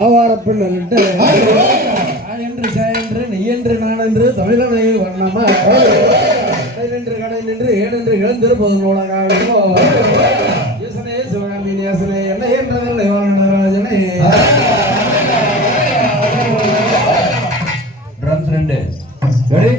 ஆவாரப்பில் என்று நீ என்று நான் என்று தமிழனை வண்ணமா என்று கடை நின்று ஏனென்று இழந்திருப்பது நூலகாவோ ஈசனே சிவகாமி நேசனே என்ன என்றதில்லை வாழ்நராஜனே ட்ரம்ஸ் 2 ரெடி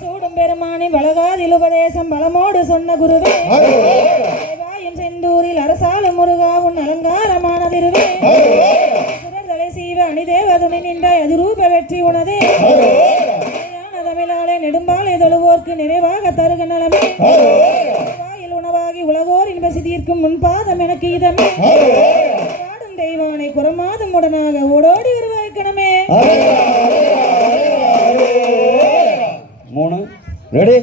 சூடும் பெருமானின் வளகாதில் உபதேசம் பலமோடு சொன்ன குருவே தேவாயின் செந்தூரில் அரசாலும் முருகா உன் அலங்காரமான திருவே சுரர்தலை சீவ அணிதேவதுணி நின்ற எதிரூப வெற்றி உனதே தமிழாலே நெடும்பாலை தொழுவோர்க்கு நிறைவாக தருக நலமே வாயில் உணவாகி உலகோர் இன்பசி தீர்க்கும் முன்பாதம் எனக்கு இதமே பாடும் தெய்வானை குறமாதம் உடனாக ஓடோடி வருவாய்க்கணமே 3 ரெடி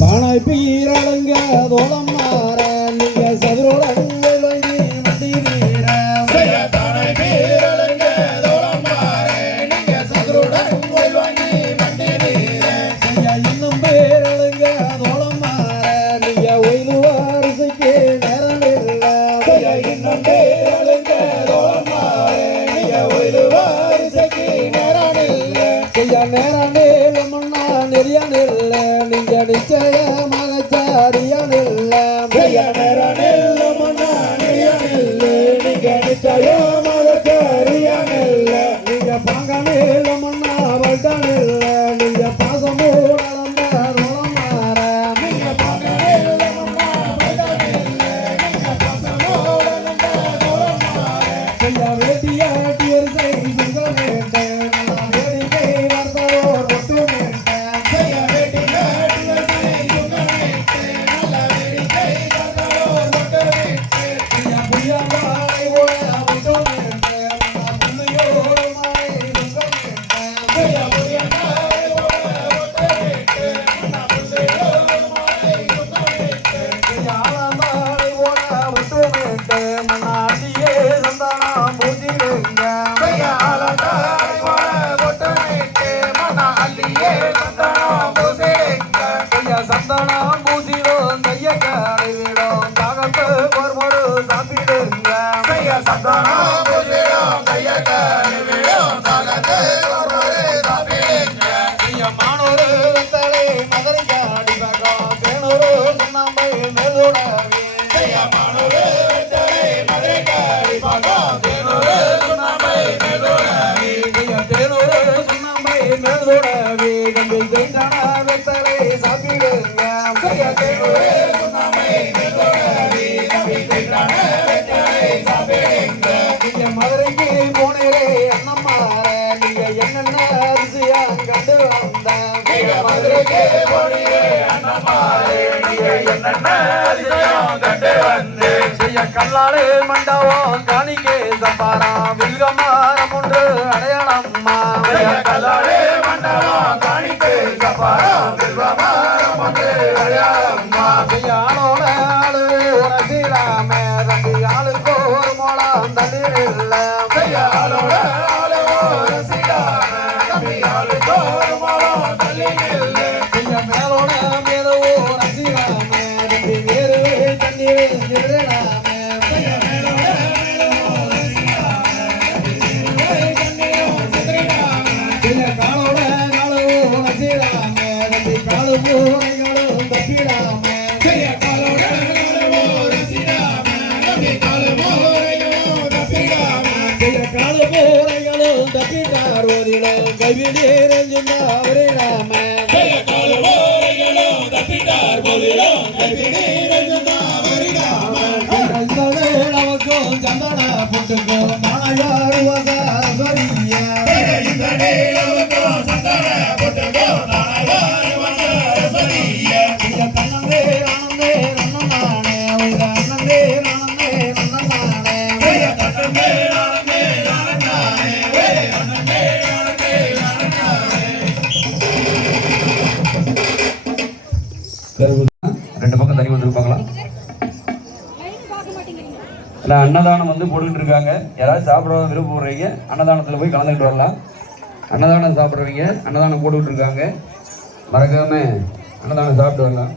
பானாய் பீரலங்க தோளம் மாற நீங்க சதுரோடங்கள் வாங்கி மண்டிரீர சய பானாய் பீரலங்க தோளம் மாற நீங்க சதுரோடங்கள் வாங்கி மண்டிரீர சய இன்னும் பீரலங்க தோளம் மாற நீங்க ஒயிலு வாரிசைக்கு நேரம் இல்ல சய இன்னும் பீரலங்க தோளம் மாற நீங்க ஒயிலு வாரிசைக்கு நேரம் இல்ல சய நேரம் நெறியானில்ல நீங்க நிச்சயமாக சாரியானில்ல நேரனில்ல மன்னா நெறியானில்ல நீங்க நிச்சயமாக சாரியானில்ல நீங்க பாங்கனில்ல மன்னா வட்டானில்ல நீங்க பாசமோட நோளம் மாற நீங்க பாங்கனில்ல மன்னா வட்டானில்ல நீங்க பாசமோட நோளம் மாற செய்ய வேட்டியாட்டி ஒரு செய்ய வேண்டேன் வேடிக்கை வார்த்தோர் ஒட்டு சந்தனம் பூசிடும் கைய காடிவிடும் தாகத்து பொறுமொரு சாப்பிடுங்க சந்தனம் பூசிடும் கைய காடிவிடும் தாகத்து பொறுமொரு சாப்பிடுங்க மானூரு வெத்தலை மதுரை காடி பக்கம் தேனூரு சுண்ணாம்பை மேலோடவே மானூரு வெத்தலை மதுரை காடி பக்கம் தேனூரு சுண்ணாம்பை மேலோடவே தேனூரு சுண்ணாம்பை மேலோடவே கம்பி கைதான வெத்தலை சாப்பிடுங்க மதுரைக்கு போனே அண்ணம்மார நீங்க என்னென்ன அரிசியா கண்டு வந்த மதுரைக்கே போனியே அண்ணமாரே நீங்க என்னென்ன அதிசயம் கண்டு வந்து செய்ய கல்லாலே மண்டபம் காணிக்கே சப்பாரா வில்கமாரம் ஒன்று அடையாளம்மா கல்லாலே மண்டபம் காணிக்கே சப்பாரா வில்கமாரம் ஒன்று அடையாளம்மா ஆளோட ஆளு ரசிலாமே தம்பி ஆளுக்கு ஒரு மோளம் தண்ணீர் ஆளோட ஆளு ரசிலாமே தம்பி ஆளுக்கு ஒரு மோளம் தண்ணீர் மேலோட மேலோ ரசிலாமே தம்பி வேறு தண்ணீர் நிறுவனாமே காலோட காலோ ரசிலாமே தம்பி காலு பூரைகளும் தப்பிடாமே காலோட காலோ ரசிலாமே தம்பி காலு பூரைகளும் தப்பிடாமே காலு பூரைகளும் தப்பிட்டாரோதிலும் கைவிடேரஞ்சும் அவரிடாமே காலு பூரைகளும் தப்பிட்டார் போதிலும் கைவிடேரஞ்சும் அவரிடாமே நமக்கும் சந்தன புட்டுக்கும் நாயாறு வசரியா இந்த நேரமுக்கும் சந்தன புட்டுக்கும் நாயாறு வசரியா கண்ணந்தே ஆனந்தே நன்னமானே உங்க அண்ணந்தே ஆனந்தே நன்னமானே கண்ணந்தே ஆனந்தே நன்னமானே அண்ணந்தே ஆனந்தே நன்னமானே ரெண்டு பக்கம் தண்ணி வந்துருப்பாங்களா? அன்னதானம் வந்து போட்டுக்கிட்டு இருக்காங்க. யாராவது சாப்பிட விருப்பப்படுறீங்க அன்னதானத்தில் போய் கலந்துக்கிட்டு வரலாம். அன்னதானம் சாப்பிட்றவங்க அன்னதானம் போட்டுக்கிட்டு இருக்காங்க. மறக்காம அன்னதானம் சாப்பிட்டு வரலாம்.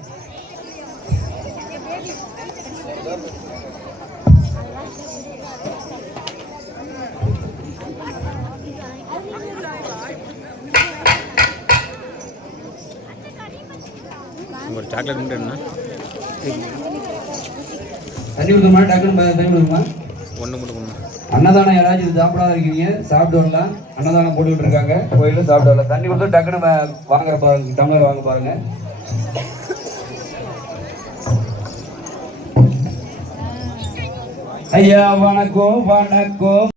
ஒரு சாக்லேட் மட்டும் என்ன தண்ணி கொடுத்துமா டக்குன்னு தண்ணி கொடுக்குமா? ஒன்று மட்டும் கொடுங்க. அன்னதானம் யாராச்சும் சாப்பிடாத இருக்கீங்க சாப்பிட்டு வரலாம். அன்னதானம் போட்டுக்கிட்டு இருக்காங்க கோயிலில் சாப்பிட்டு வரலாம். தண்ணி கொடுத்து டக்குன்னு வாங்குற பாருங்க, டம்ளர் வாங்க பாருங்க. ஐயா வணக்கம் வணக்கம்.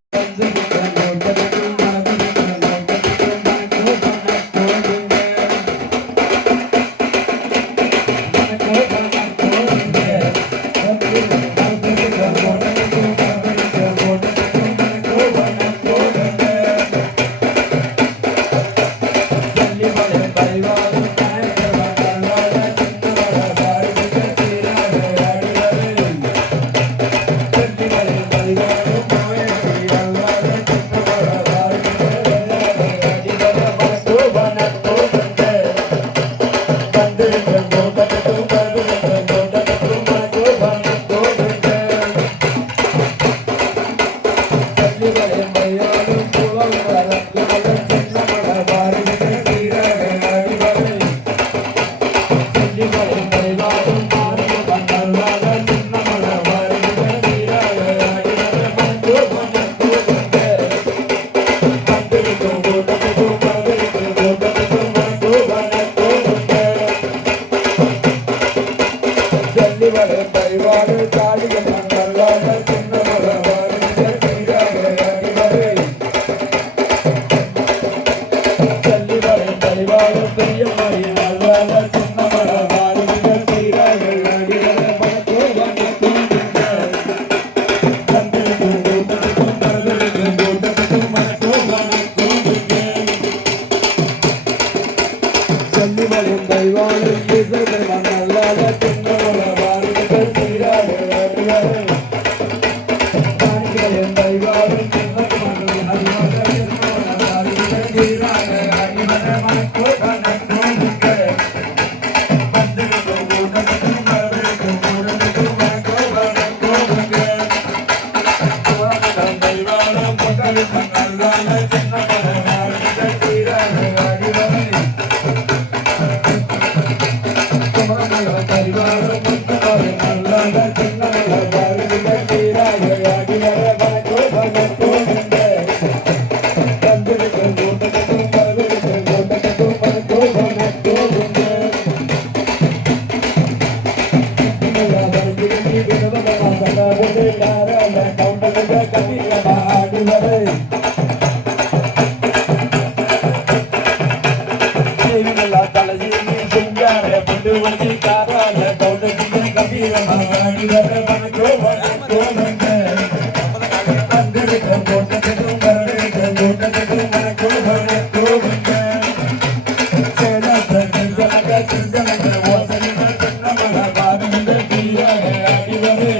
கொண்டு வந்து காரால கவுண்டத்திலே கம்பீரமாக ஆடி வர வணக்கோ வணக்கோ வந்த அங்கடிக்கும் கோட்டத்துக்கும் வரடிக்கும் கோட்டத்துக்கும் வணக்கோ வணக்கோ வந்த சேலத்த செஞ்சலக செஞ்சலக ஓசனிகள் சின்னமக பாவிகள் தீயாக ஆடி வரு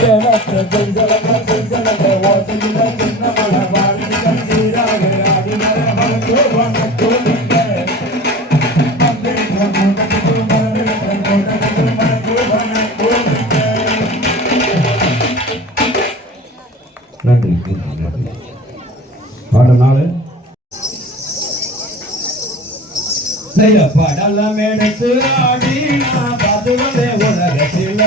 சேலத்த செஞ்சலக செஞ்சலக ஓசனிகள் சின்னமக பாவிகள் தீயாக ஆடி வர வணக்கோ வணக்கோ வந்த நன்றி பாடனால படலம் எடுத்து ஆடி நான் பார்த்து வந்தேன் உலகத்தில்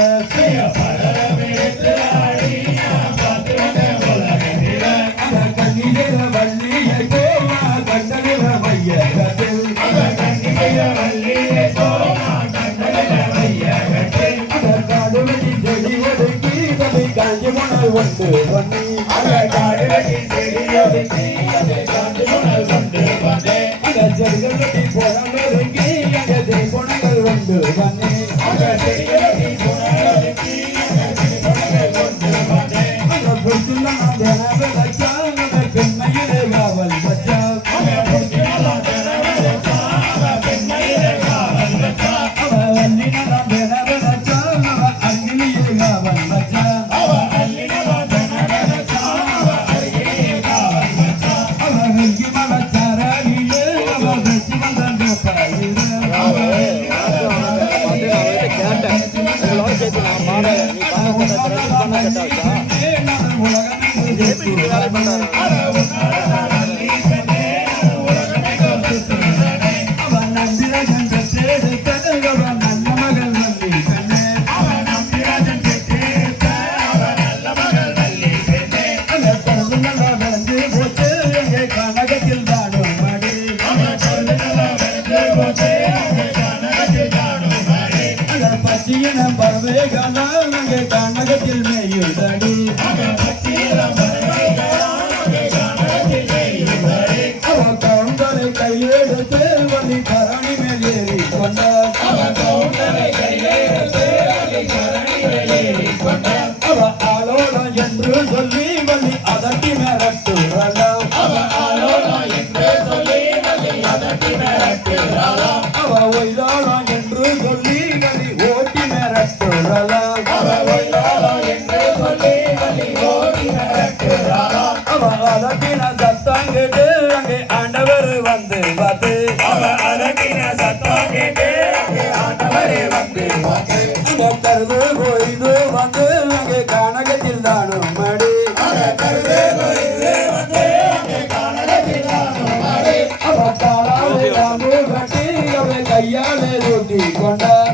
படலம் எடுத்து ஆடி நான் பார்த்து வந்தேன் உலகத்தில் அந்த கண்ணில வள்ளியை போமா கண்டனில மையகத்தில் அந்த கண்ணில வள்ளியை போமா கண்டனில மையகத்தில் அந்த காடுவெளி செடி ஒதுக்கி அதை காஞ்சி மணல் ஒன்று பண்ணி அந்த காடுவெளி செடி ஒதுக்கி அதை காஞ்சி மணல் ஒன்று பண்ணி அந்த செடிகள் வெட்டி போன பொணங்கள் ஒன்று பண்ணி அந்த செடிகளை பொணங்களுக்கு ஒன்று பண்ணி அந்த பொறுத்துல நான் வச்சா அந்த பெண்மையிலே காவல் வச்சா பெண்மையிலே காவல் வச்சா அவ வல்லினா வச்சா அவ அங்கிலியே காவல் வச்சா அவ அல்லினா வச்சா அவ அருகிலே காவல் வச்சா அவ வெங்கி மலச்சாரியே அவ வெச்சி வந்த பயிரே கனகத்தில் மேயுதடி அவ கவுண்டரை கையெடுத்து வலி கரணி மேல் ஏறி கொண்டார் அவ ஆலோலம் என்று சொல்லி வலி அதட்டி மிரட்டுறாளாம் அவ ஒய்தாளம் என்று சொல்லி வலி ஓட்டி மிரட்டுறாளாம் அதட்டின சத்தம் கேட்டு அங்கே ஆண்டவர் வந்து பார்த்து சத்தம் கேட்டு அங்கே ஆண்டவர் வந்து பார்த்து கருது கொய்து வந்து அங்கே கனகத்தில் தானும் மடி அவ காலாலே நாம்பு கட்டி அவ கையாலே தூட்டி கொண்டார்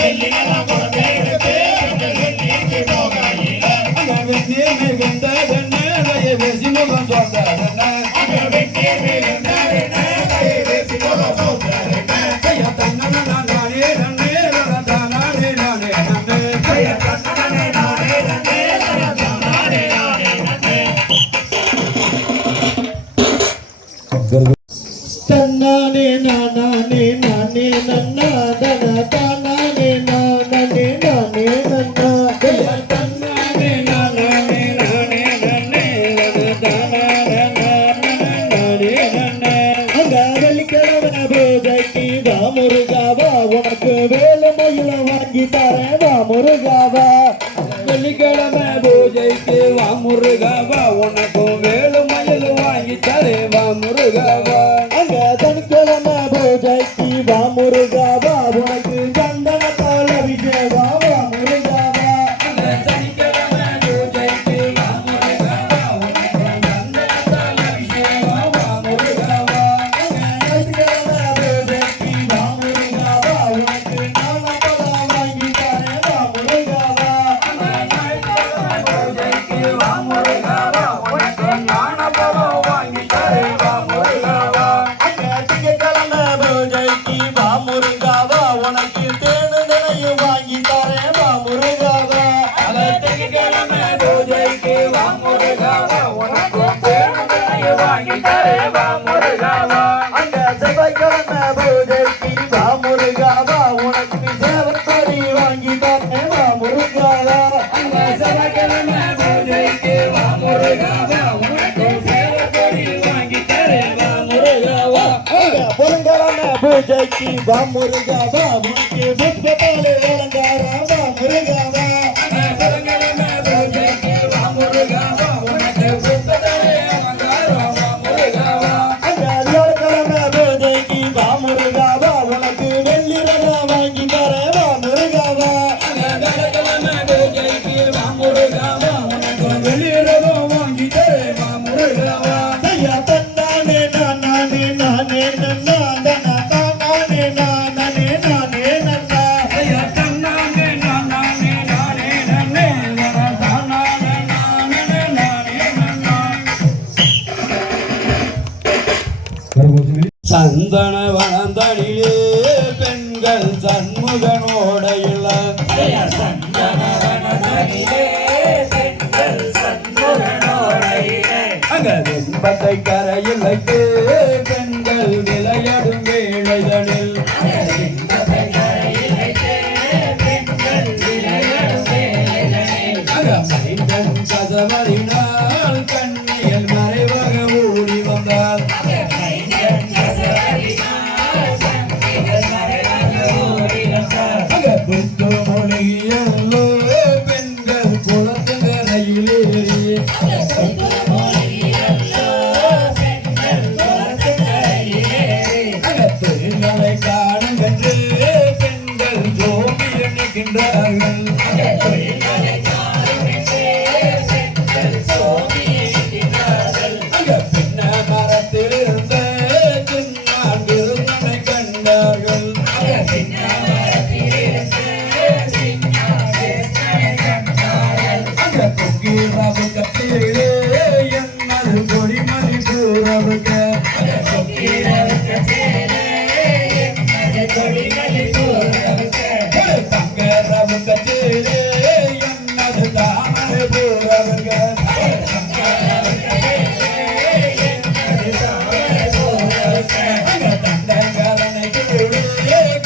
வெள்ளினா தன்னானே நானே நானே நன்னா தன தானே நானே நானே நன்னா தன்னானே நானே நானே நன்னே தானே நானே நன்னே அங்க வெள்ளிக்கிழமை பூஜைக்கு வா முருகாவா உனக்கு வேலை மயில வாங்கி தரேன் வா முருகாவா வெள்ளிக்கிழமை பூஜைக்கு வா முருகாவா உனக்கு வேலை மயில் வாங்கி தரேன் வா முருகாவா சனிக்கிழமை பூஜைக்கு வா முருகாவா உனக்கு சந்தனத்தால் அபிஷேகா வா முருகாவா சனிக்கிழமை பூஜைக்கு வா முருகாவா உனக்கு சந்தனத்தால் அபிஷேகா வா முருகாவா சனிக்கிழமை பூஜைக்கு வா முருகாவா உனக்கு ஞானப்பழம் வாங்கி தரேன் வா முருகாவா சனிக்கிழமை பூஜைக்கு வா முருகாவா உனக்கு ஞானப்பழம் வாங்கி தரேன் வா முருகாவா பூஜைக்கு வா முருகாவா உனக்கு தேனுதனையும் வாங்கி தரேன் வா முருகாவா திங்கட்கிழமை பூஜைக்கு வா முருகாவா உனக்கு தேனுதனையும் வாங்கி தரேன் வா முருகாவா அங்க செவ்வாய்க்கிழமை பூஜைக்கு வா முருகாவா உனக்கு சேவப்படி வாங்கி தரேன் வா முருகாவா அங்க செவ்வாய்க்கிழமை பூஜைக்கு வா முருகாவா உனக்கு சேவப்படி வாங்கி தரேன் வா முருகாவா பொருங்கான பூஜைக்கு வா முருகாவா உனக்கு புஷ்பத்தாலே அலங்காரா வா முருகாவா பொருங்கான பூஜைக்கு வா முருகாவா உனக்கு புஷ்பத்தாலே அலங்காரா வா முருகாவா வியாழக்கிழமை பூஜைக்கு வா முருகாவா உனக்கு வெள்ளிரதா வாங்கி தரேன் வா முருகாவா வியாழக்கிழமை பூஜைக்கு வா முருகாவா உனக்கு வெள்ளிரதம் வாங்கி தரேன் வா முருகாவா ஐயா தன்னானே நானே நானே நன்னா தன தானே நானே நானே நன்னா ஐயா தன்னானே நானே நானே நன்னே தானே நானே நானே நன்னா சந்தன வனந்தனிலே பெண்கள் சண்முகனோடையுள்ள சந்தன வனந்தனிலே பெண்கள் சண்முகனோடையிலே அங்க வெண்பத்தை கரையில் வைத்து பெண்கள் விளையாடும் வேளைதனில் அங்க மைந்தன் கசவரினால் கண்ணியல் மறைவாக ஓடி வந்தார் அங்க புத்து மொழியல்லோ பெண்கள் குளத்துங்கரையிலேறி அகத்துகளை காணுமென்று பெண்கள் ஜோதி எண்ணுகின்றார்கள் அங்க பின்ன மரத்திலிருந்த சின்னான் விருந்தனை கண்டார்கள் அங்க கொக்கீராவு கத்தியிலே என்னது கொடிமணி கூறவுக்க தங்கரவு கத்தியிலே என்னது தாமரை கூறவுக அங்க தண்டங்கரனை கிருஷ்ணன்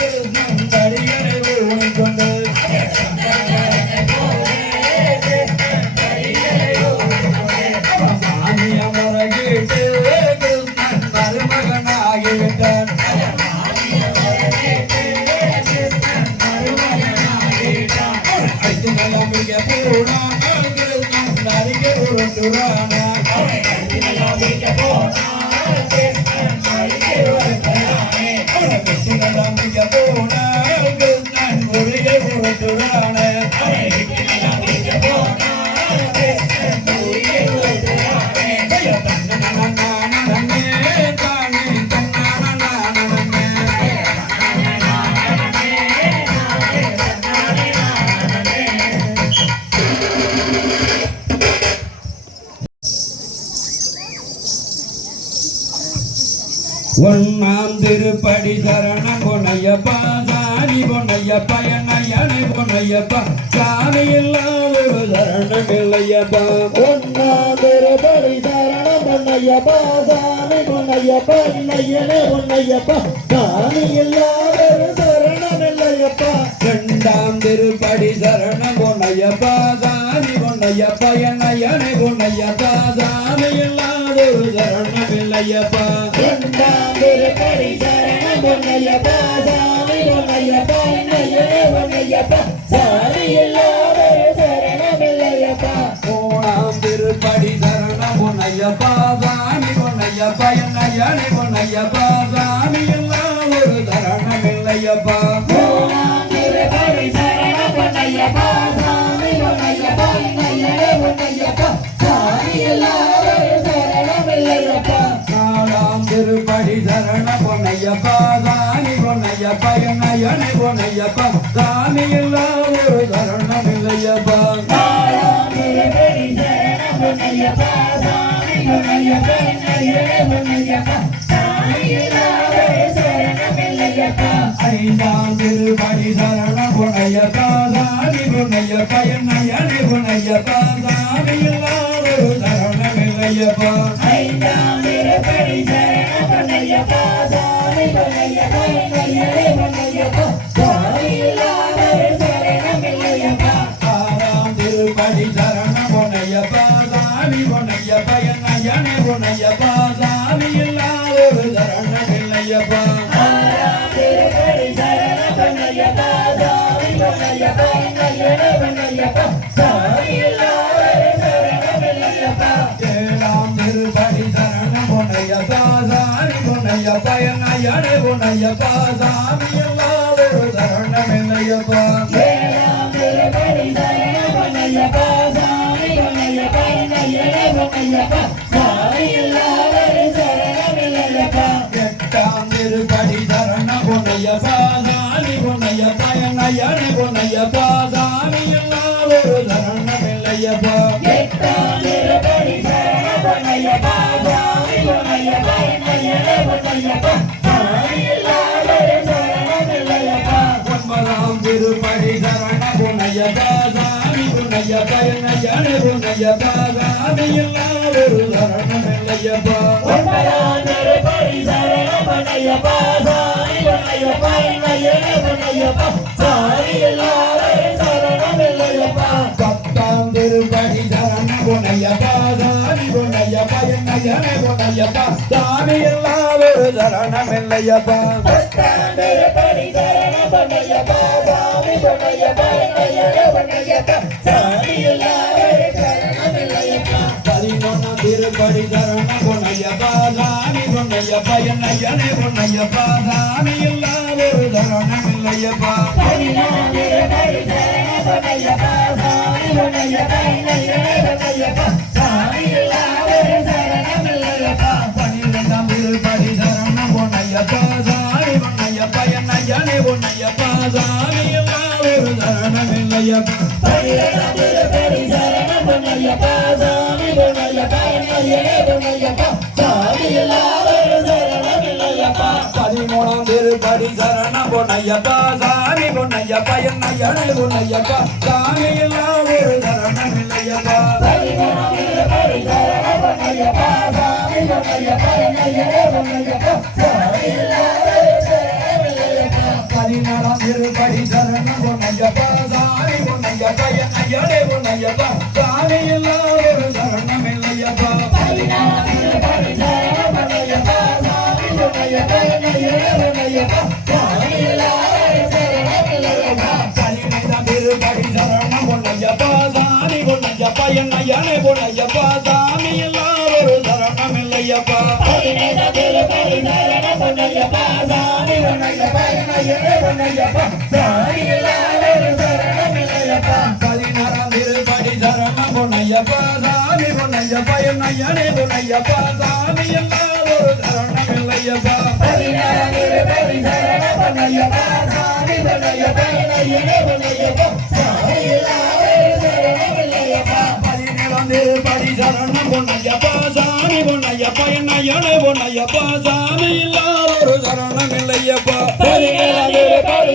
ஒன்னாம் திருப்படி சரணம் பொன்னையப்பா சாமி பொன்னையப்பா என்னையனை பொன்னையப்பா சாமி இல்லாத ஒரு சரணம் இல்லையப்பா ஒன்னாம் திருப்படி சரணம் பொன்னையப்பா சாமி பொன்னையப்பா என்னையனே பொன்னையப்பா சாமி இல்லாத ஒரு சரணம் இல்லையப்பா இரண்டாம் திருப்படி சரணம் பொன்னையப்பா சாமி பொன்னையப்பா என்னையனை பொன்னையப்பா சாமி இல்லாத ஒரு சரணம் இல்லையப்பா இரண்டாம் திருப்படி சரணம் பொன்னையப்பா சாமி பொன்னையப்பா என்னையனே பொன்னையப்பா சாமி இல்லாத ஒரு சரணம் இல்லையப்பா மூணாம் திருப்படி சரணம் பொன்னையப்பா சாமி பொன்னையப்பா என்னையனை பொன்னையப்பா சாமி இல்லாத ஒரு சரணம் இல்லையப்பா மூணாம் திருப்படி சரணம் பொன்னையப்பா சாமி பொன்னையப்பா என்னையனே பொன்னையப்பா சாமி இல்லாத ஒரு சரணம் இல்லையப்பா நாலாம் திருப்படி சரணம் பொன்னையப்பா சாமி பொன்னையப்பா என்னையனை பொன்னையப்பா சாமி இல்லாத ஒரு சரணம் இல்லையப்பா நாலாம் திருப்படி சரணம் பொன்னையப்பா சாமி பொன்னையப்பா என்னையனே பொன்னையப்பா சாமி இல்லாத ஒரு சரணம் இல்லையப்பா ஐந்தாம் திருப்படி சரணம் பொன்னையப்பா சாமி பொன்னையப்பா என்னையனை பொன்னையப்பா சாமி இல்லாத ஒரு சரணம் இல்லையப்பா ஐந்தாம் திருப்படி சரணம் பொன்னையப்பா சாமி பொன்னையப்பா என்னையனே பொன்னையப்பா சாமி இல்லாத ஒரு சரணம் இல்லையப்பா ஆறாம் திருப்படி சரணம் பொன்னையப்பா சாமி பொன்னையப்பா என்னையனை பொன்னையப்பா சாமி இல்லாத ஒரு சரணம் இல்லையப்பா ஆறாம் திருப்படி சரணம் பொன்னையப்பா சாமி பொன்னையப்பா என்னையனே பொன்னையப்பா சாமி இல்லாத ஒரு சரணம் இல்லையப்பா ஏழாம் திருப்படி சரணம் பொன்னையப்பா சாமி பொன்னையப்பா என்னையனை பொன்னையப்பா சாமி இல்லாத ஒரு சரணம் இல்லையப்பா ஏழாம் திருப்படி சரணம் பொன்னையப்பா சாமி பொன்னையப்பா என்னையனே பொன்னையப்பா சாமி இல்லாத ஒரு சரணம் இல்லையப்பா எட்டாம் திருப்படி சரணம் பொன்னையப்பா சாமி பொன்னையப்பா என்னையனை பொன்னையப்பா சாமி இல்லாத ஒரு சரணம் இல்லையப்பா எட்டாம் திருப்படி சரணம் பொன்னையப்பா சாமி பொன்னையப்பா என்னையனே பொன்னையப்பா சாமி இல்லாத ஒரு சரணம் இல்லையப்பா ஒன்பதாம் திருப்படி சரணம் பொன்னையப்பா சாமி பொன்னையப்பா என்னையனை பொன்னையப்பா சாமி இல்லாத ஒரு சரணம் இல்லையப்பா ஒன்பதாம் திருப்படி சரணம் பொன்னையப்பா சாமி பொன்னையப்பா என்னையனே பொன்னையப்பா சாமி இல்லாத ஒரு சரணம் இல்லையப்பா பத்தாம் திருப்படி சரணம் பொன்னையப்பா சாமி பொன்னையப்பா என்னையனை பொன்னையப்பா சாமி இல்லாத ஒரு சரணம் இல்லையப்பா பத்தாம் திருப்படி சரணம் பொன்னையப்பா சாமி பொன்னையப்பா என்னையனே பொன்னையப்பா சாமி இல்லாத ஒரு சரணம் இல்லையப்பா பதினொன்னாம் திருப்படி சரணம் பொன்னையப்பா சாமி பொன்னையப்பா என்னையனை பொன்னையப்பா சாமி இல்லாத ஒரு சரணம் இல்லையப்பா பதினாம் திருப்படி சரணம் பொன்னையப்பா சாமி பொன்னையப்பா என்னையனே பொன்னையப்பா சாமி இல்லாத ஒரு சரணம் இல்லையப்பா பன்னிரெண்டாம் திருப்படி சரணம் பொன்னையப்பா சாமி பொன்னையப்பா என்னையனை பொன்னையப்பா சாமி இல்லாத ஒரு சரணம் இல்லையப்பா பதினேழாம் திருப்படி சரணம் பொன்னையப்பா சாமி பொன்னையப்பா என்னையனே பொன்னையப்பா சாமி இல்லாத ஒரு சரணம் இல்லையப்பா பதிமூணாம் திருப்படி சரணம் பொன்னையப்பா சாமி பொன்னையப்பா என்னையனை பொன்னையப்பா சாமி இல்லாத ஒரு சரணம் இல்லையப்பா பதிமூணாம் திருப்படி சரணம் பொன்னையப்பா சாமி பொன்னையப்பா என்னையனே பொன்னையப்பா சாமி இல்லாத ஒரு சரணம் இல்லையப்பா பதினாறாம் திருப்படி சரணம் பொன்னையப்பா சாமி பொன்னையப்பா என்னையனை பொன்னையப்பா சாமி இல்லாத ஒரு சரணம் இல்லையப்பா பதினாறாம் திருப்படி சரணம் பொன்னையப்பா சாமி பொன்னையப்பா என்னையனே பொன்னையப்பா சாமி இல்லாத ஒரு சரணம் இல்லையப்பா பதினைந்தாம் திருப்படி சரணம் பொன்னையப்பா சாமி பொன்னையப்பா என்னையனை பொன்னையப்பா சாமி இல்லாத ஒரு சரணம் இல்லையப்பா பதினேழாம் திருப்படி சரணம் பொன்னையப்பா சாமி பொன்னையப்பா என்னையனே பொன்னையப்பா சாமி இல்லாத ஒரு சரணம் இல்லையப்பா பதினாறாம் திருப்படி சரணம் பொன்னையப்பா சாமி பொன்னையப்பா என்னையனை பொன்னையப்பா சாமி இல்லாத ஒரு சரணம் இல்லையப்பா பதினாறாம் திருப்படி சரணம் பொன்னையப்பா சாமி பொன்னையப்பா என்னையனே பொன்னையப்பா சாமி இல்லாத ஒரு சரணம் இல்லையப்பா பதினேழாம் படி சரணம் பொன்னையப்பா சாமி பொன்னையப்பா என்ன எனை பொன்னையப்பா சாமி இல்லாத ஒரு சரணம் இல்லையப்பா படி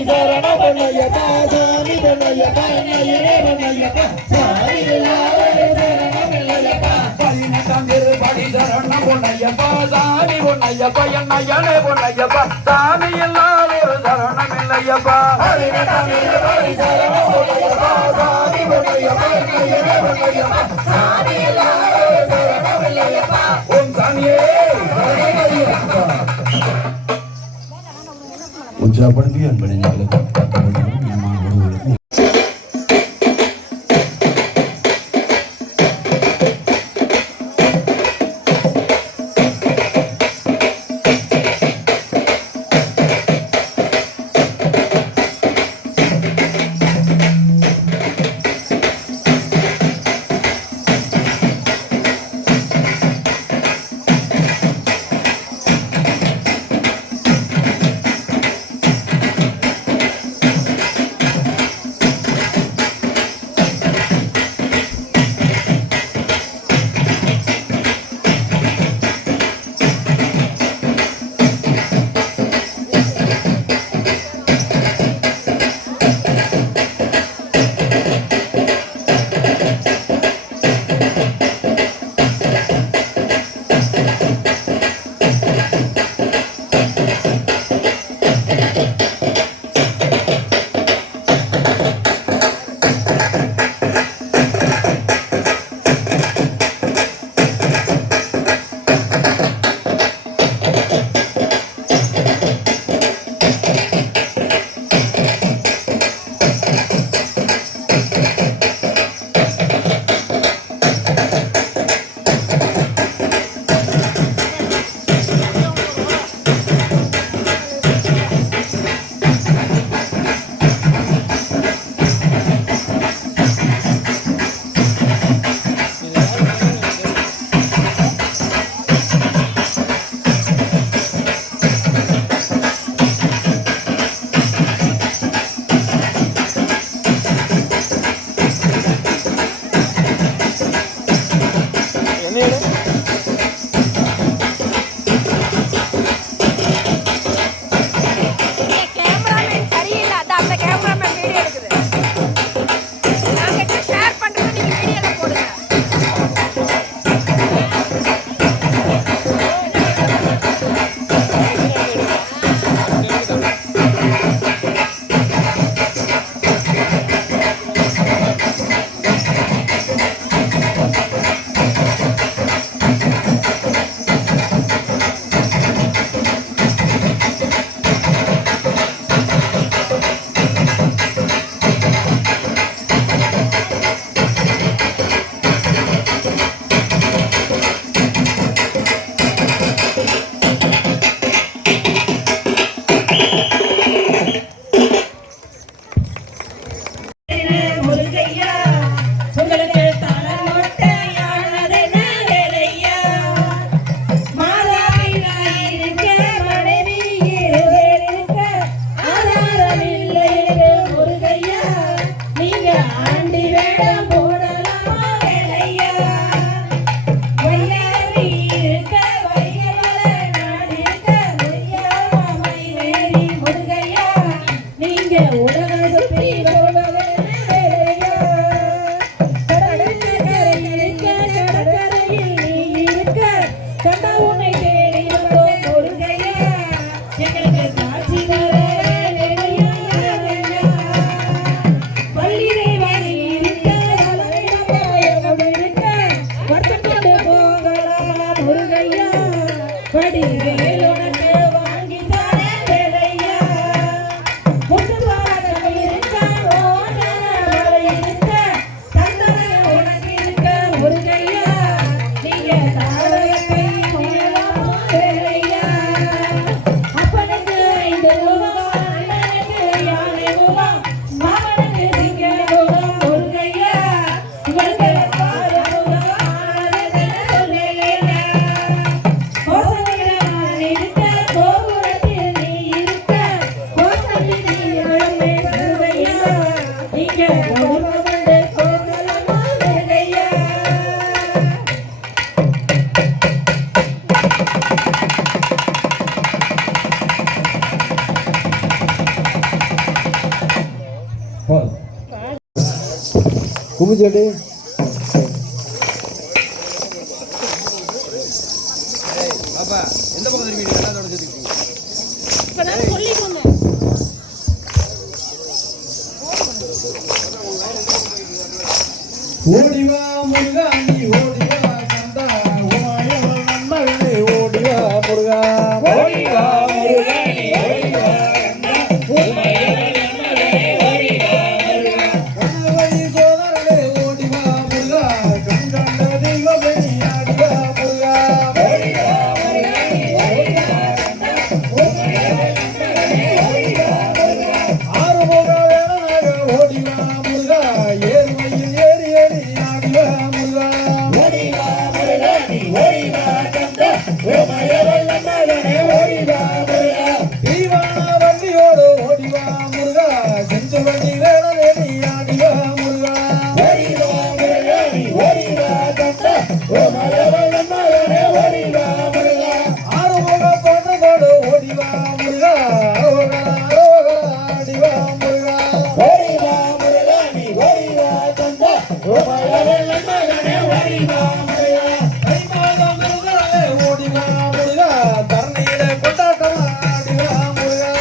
சரணம் பொன்னையப்பா சாமி பொன்னையப்பா என்ன எனை பொன்னையப்பா சாமி இல்லாத ஒரு சரணம் இல்லையப்பா 18ஆம் படி சரணம் பொன்னையப்பா சாமி பொன்னையப்பா என்ன எனை பொன்னையப்பா சாமி இல்லாத ஒரு சரணம் இல்லையப்பா 18ஆம் படி சரணம் பொன்னையப்பா சாமி பொன்னையப்பா என்ன எனை பொன்னையப்பா சாமி இல்லாத ஒரு சரணம் இல்லையப்பா ஓம் சாமியே உற்சாகப்படுத்தி அன்படைஞர்களுக்கு போதும். குமிச்சேட்டி ஓடிவா முருகா நீ ஓடிவா கந்தா உமாயோட நண்பர்களே ஓடிவா முருகா ஓடிவா முருகா நீ ஓடிவா கந்தா உமையோட நண்பர்களே ஓடிவா முருகா கண்ணவழி சோதரனே ஓடிவா முருகா கண்கண்ட தெய்வமே நீ ஆடிவா முருகா ஓடிவா முருகா நீ ஓடிவா கந்தா உமையோட நண்பர்களே ஓடிவா முருகா ஆறுமுக வேலனாக ஓடிவா முருகா ஏறுமையில் ஏறி ஏறி ஆடிவா முருகா ஓடிவா முருகா நீ ஓடிவா கந்தா உமையோட நண்பர்களே ஓடிவா முருகா தீவான வண்டியோடு ஓடிவா முருகா செஞ்சு வண்டி வேலனே நீ ஆடிவா முருகா ஓடிவா முருகா நீ ஓடிவா கந்தா உமையோட நண்பர்களே ஓடிவா முருகா ஆறுமுக பொன்னதோடு ஓடிவா முருகா அரோகரா அரோகரா ஆடிவா முருகா ஓடிவா முருகா நீ ஓடிவா கந்தா உமையோட நண்பர்களே ஓடிவா முருகா தை மாதம் முருகனே ஓடிவா முருகா தரணியில கொண்டாட்டமா ஆடிவா முருகா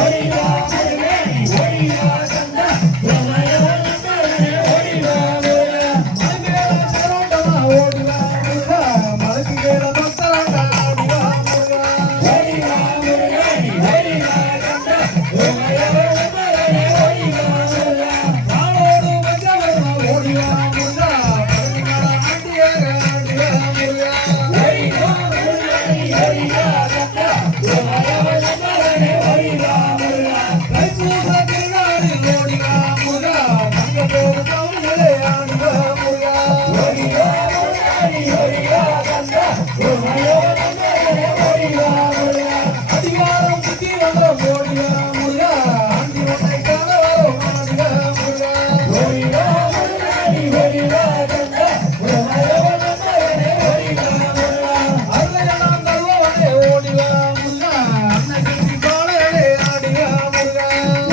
ஓடிவா முருகா நீ ஓடிவா கந்தா உமையோட நண்பர்களே ஓடிவா முருகா மலைமேல தேரோட்டமா ஓடிவா முருகா மலைக்கு மேல பக்தராண்டா ஆடிவா முருகா ஓடிவா முருகா நீ ஓடிவா கந்தா உமையோட நண்பர்களே ஓடிவா முருகா நாளோடு வந்தவனா ஓடிவா முருகா பரமநாட ஆண்டியாக ஆடிவா முருகா ஓடிவா முருகா நீ ஓடிவா கந்தா உமையோட நண்பர்களே ஓடிவா முருகா தைப்பூச திருநாளில் ஓடிவா முருகா தங்க போது தமிழே ஆடிவா முருகா ஓடிவா முருகா நீ ஓடிவா கந்தா உமையோட நண்பர்களே ஓடிவா முருகா அதிகாரம் புத்தி வந்த ஓடிவா முருகா ஆண்டி ஒன்றை காண வரும் ஆடிவா முருகா ஓடிவா முருகா நீ ஓடிவா கந்தா உமையோட நண்பர்களே ஓடிவா முருகா அருளையெல்லாம் தருவவனே ஓடிவா முருகா அன்னை கட்டி பாளையலே ஆடிவா முருகா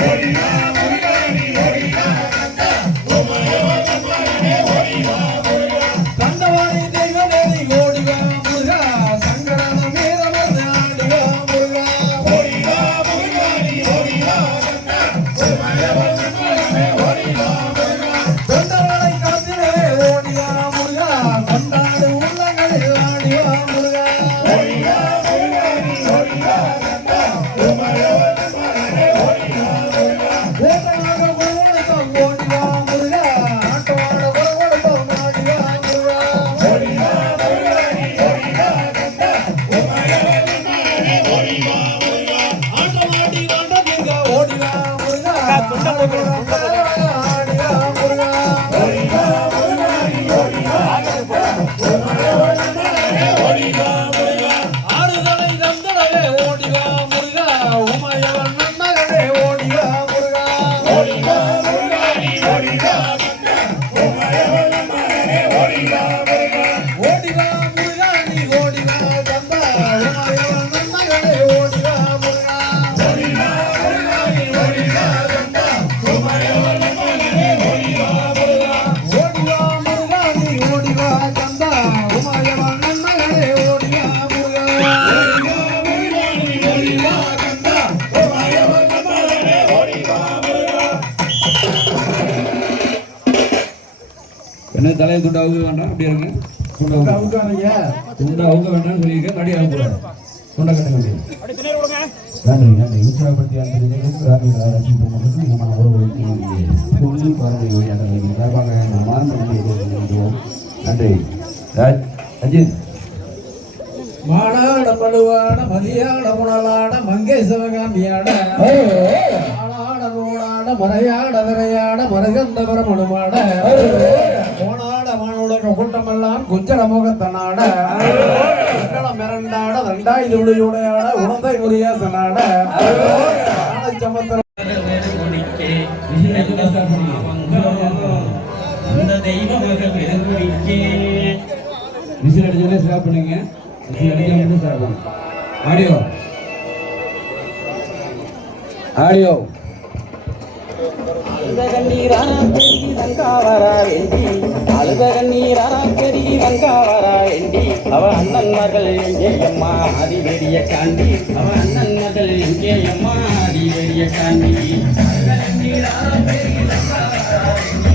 ஓடிவா முருகா நீ ஓடிவா கந்தா உமையோட நண்பர்களே ஓடிவா முருகா தண்டவாணி தெய்வமே நீ ஓடிவா முருகா சங்கடன மீதமர்ந்து ஆடிவா முருகா ஓடிவா முருகா நீ ஓடிவா கந்தா உமையோட நண்பர்களே ஓடிவா முருகா தொண்டர்களை காத்திடவே ஓடிவா முருகா கொண்டாடு உள்ளங்களில் ஆடிவா முருகா ஓடிவா முருகா நீ ஓடிவா கந்தா உமையோட நண்பர்களே ஓடிவா முருகா ஓட்டமாக முழுவதும் ஓடிவா முருகா ஆட்டவாட உறவெடுத்தோம் ஆடிவா முருகா ஓடிவா முருகா நீ ஓடிவா கந்தா உமையோட நண்பர்களே ஓடிவா முருகா ஆட்டமாடி வந்ததுங்க ஓடிவா முருகா ஆடிவா முருகா ஓடிவா முருகா நீ ஓடிவா கந்தா உமையோட நண்பர்களே ஓடிவா முருகா ஆறுதலை தந்தடவே ஓடிவா முருகா உமையவன் நன்மகனே ஓடிவா முருகா ஓடிவா முருகா நீ ஓடிவா கந்தா உமையோட நண்பர்களே ஓடிவா முருகா ஓடிவா முருகா நீ ஓடிவா தந்தா உமையவன் நன்மகனே ஓடிவா முருகா ஓடிவா முருகா நீ ஓடிவா கந்தா உமையோட நண்பர்களே ஓடிவா முருகா ஓடிவா முருகா நீ ஓடிவா தந்தா உமையவன் நன்மகனே ஓடிவா முருகா ஓடிவா முருகா நீ ஓடிவா கந்தா உமையோட நண்பர்களே ஓடிவா முருகா என்ன தலையை துண்டா அவுக வேண்டாம் அப்படியே இருங்க துண்டா அவுக உட்காருங்க துண்டா அவுக வேண்டாம்னு சொல்லியிருக்கேன் மடி அவுக்கூடாது துண்டை கட்ட வேண்டியது நன்றி நன்றி உற்சாகப்படுத்தி அனுப்பியதற்கு கிராமிய ரசிப்பு மக்களுக்கு நம்ம உறவுகளுக்கு சொல்லி பாருங்கள் விளையாட்டுகளுக்கு சார்பாக நாம் ஆரம்ப நன்றியை நன்றி அஜித் மாடாட படுவாட மதியாட புனலாட மங்கை சிவகாமியாட ஆளாட நூலாட மறையாட விரையாட மரகந்த பிரமணுமாட கோணாட மானுலக கூட்டமெல்லாம் குஞ்சட முகத்தனாட மிரண்டாட ரெண்டாயிரம் உடையாட உணந்தை முருகேசனாட சமத்திர விசில் அடிச்சோடனே ஸ்டாப் பண்ணுங்க விசில் அடிச்சா மட்டும் ஸ்டாப் பண்ணுங்க ஆடியோ ஆடியோ அழுத கண்ணீரானா பெருகி தங்காவரா வேண்டி அழுத கண்ணீரானா பெருகி தங்காவரா வேண்டி அவ அண்ணன்மார்கள் எங்கே அம்மா அதிவேடிய காண்டி அவ அண்ணன்மார்கள் எங்கே அம்மா அதிவேடிய காண்டி அழுத கண்ணீரானா பெருகி தங்காவரா வேண்டி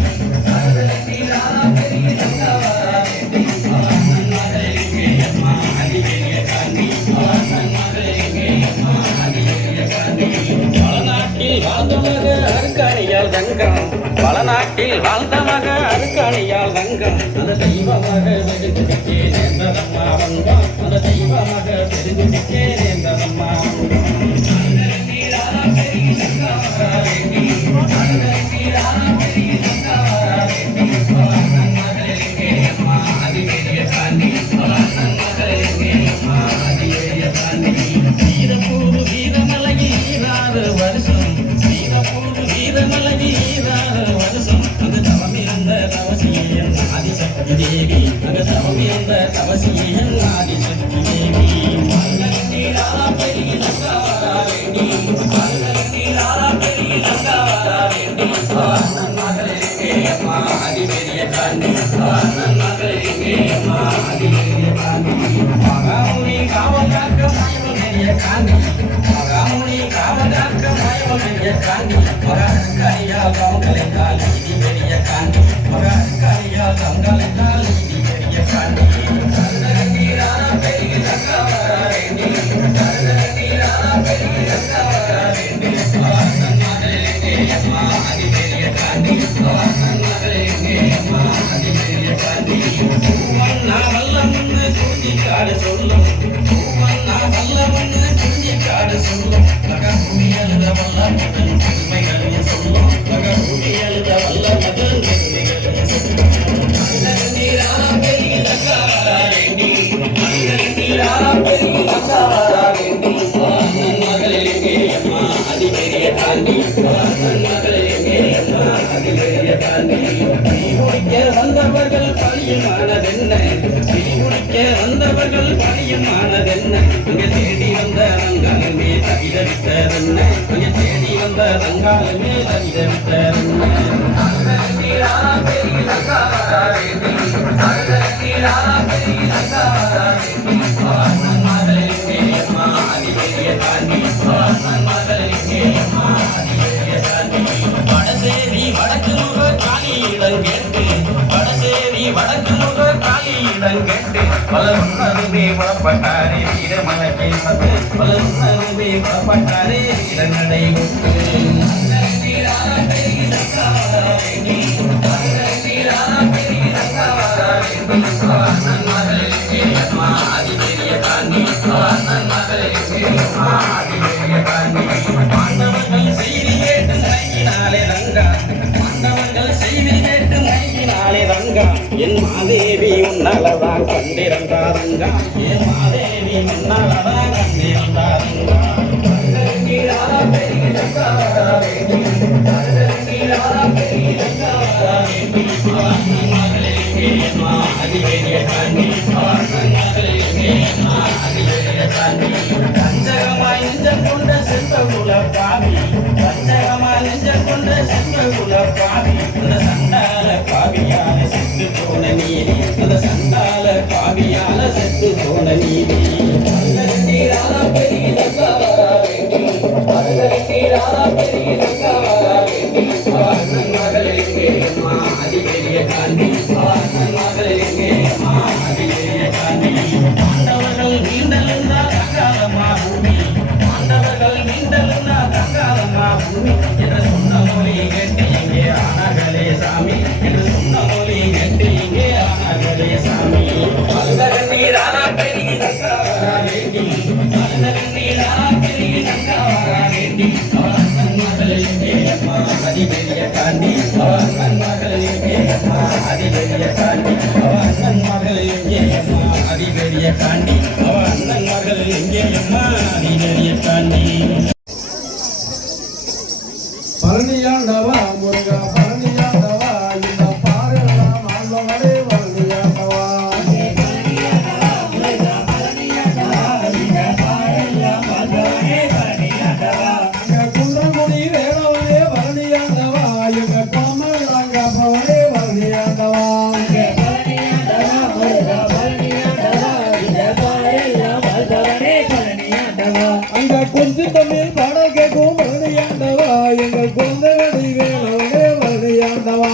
அழுத கண்ணீரானா பெருகி தங்காவரா வேண்டி அவ அண்ணன்மார்கள் எங்கே அம்மா அதிவேடிய காண்டி அவ அண்ணன்மார்கள் எங்கே அம்மா அதிவேடிய காண்டி பலநாட்டில் வாழ்ந்தமக அருக்கணியால் தங்கம் பலநாட்டில் வாழ்ந்தமக அருக்கணியால் தங்கம் அந்த தெய்வமாக தெரிஞ்சுக்கே நேர்ந்ததம்மா வந்தோம் அந்த தெய்வமாக தெரிஞ்சுக்கே நேர்ந்ததம்மா வீரப்பூரு வீரமலகி ஈராறு வருஷம் வீரப்பூரு வீரமலகி ஈராறு வருஷம் அங்கு தவமிருந்த தவசியன் ஆதிசக்தி தேவி அங்கு தவமிருந்த தவசியன் ஆதிசக்தி தேவி நீராரா பெருகி நங்காவரா வேண்டி நீராரா பெருகி நங்காவரா வேண்டி அண்ணன் மகளே அம்மா அதிபெரிய காண்டி அண்ணன் மகளே அம்மா அதிபெரிய காண்டி மகாமுனி காவல் காக்க மயமேறிய காண்டி மகாமுனி காவல் காக்க மயமேறிய காண்டி மகாக்கரியா கங்களைத்தால் நீதி பெரிய காண்டி மகாக்கரியா கங்களைத்தால் நீதி பெரிய காண்டி நீராரா பெருகி நங்காவரா வேண்டி நீராரா பெருகி நங்காவரா வேண்டி அண்ணன் மகளே அம்மா அதிபெரிய காண்டி அண்ணன் மகளே அம்மா அதிபெரிய காண்டி பூவண்ணா வல்லமன்னு குறிஞ்சிக்காடு சொல்லும் பூவண்ணா வல்லமன்னு குறிஞ்சிக்காடு சொல்லும் மகபூமி எழுத வல்ல மகன் பெருமைகளையும் சொல்லும் மகபூமி எழுத வல்ல மகன் பெருமைகளையும் சொல்லும் நீராரா பெருகி நங்காவரா வேண்டி நீராரா பெருகி நங்காவரா வேண்டி அண்ணன் மகளே அம்மா அதிபெரிய காண்டி அண்ணன் மகளே அம்மா அதிபெரிய காண்டி முடிக்க வந்தவர்கள் பழியுமானதென்ன முடிக்க வந்தவர்கள் பழியுமானதென்ன அங்க தேடி வந்த ரங்காலுமே தவிதவித்ததென்ன அங்க தேடி வந்த ரங்காலுமே தவிதவித்ததென்ன நீராரா பெருகி நங்காவரா வேண்டி நீராரா பெருகி நங்காவரா வேண்டி அண்ணன் மகளே அம்மா அதிபெரிய காண்டி அண்ணன் மகளே அம்மா அதிபெரிய காண்டி வடசேரி வடக்கு முக காளியிடம் கேட்டு வடசேரி வடக்கு முக காளியிடம் கேட்டு பல உணர்வே புறப்பட்டாரே வீரமலைக்கு வந்து பல உணர்வே புறப்பட்டாரே வீரநடை விட்டு நீராரா பெருகி நங்காவரா வேண்டி நீராரா பெருகி நங்காவரா வேண்டி அண்ணன் மகளே அம்மா அதிபெரிய காண்டி அண்ணன் மகளே அம்மா அதிபெரிய காண்டி பாண்டவர்கள் செய்தி கேட்டு மயங்கினாலே ரங்கா பாண்டவர்கள் செய்தி கேட்டு மயங்கினாலே ரங்கா என் மாதேவி உன்னலதான் கண்டிருந்தா ரங்கா என் மாதேவி உன்னலதான் கண்டிருந்தா ரங்கா நீராரா பெருகி நங்காவரா வேண்டி நீராரா பெருகி நங்காவரா வேண்டி அண்ணன் மகளே அம்மா அதிபெரிய காண்டி அண்ணன் மகளே அம்மா அதிபெரிய காண்டி பஞ்சகமாய் நெஞ்சம் கொண்ட செல்வகுல பாவி பஞ்சகமாய் நெஞ்சம் கொண்ட செல்வகுல பாவி அந்த சண்டால பாவியால செத்து போன நீதி அந்த சண்டால பாவியால செத்து போன நீதி நீராரா பெருகி நங்காவரா வேண்டி நீராரா பெருகி நங்காவரா வேண்டி அண்ணன் மகளே அம்மா அதிபெரிய காண்டி அண்ணன் மகளே அம்மா அதிபெரிய காண்டி பாண்டவர்கள் நீண்டலுன்னா தங்காலம்மா பூமி பாண்டவர்கள் நீண்டலுன்னா தங்காலம்மா பூமி என்று சொன்ன மொழி கேட்டு இங்கே ஆனார்களே சாமி என்று சொன்ன மொழி கேட்டு இங்கே ஆனார்களே சாமி நீராரா பெருகி நங்காவரா வேண்டி நீராரா பெருகி நங்காவரா வேண்டி அண்ணன் மகளே அம்மா அதிபெரிய காண்டி அண்ணன் மகளே அம்மா அதிபெரிய காண்டி அண்ணன் மகளே அம்மா அதிபெரிய காண்டி அண்ணன் மகள் எங்கே அம்மா அதிபெரிய காண்டி பழனியாண்டவா முருகா பழனியாண்டவா இந்த பாரெல்லாம் ஆண்டவரே பழனியாண்டவா அங்க குன்றங்குடி வேளவனே பழனியாண்டவா எங்க வடி வேலவனே பழனியாண்டவா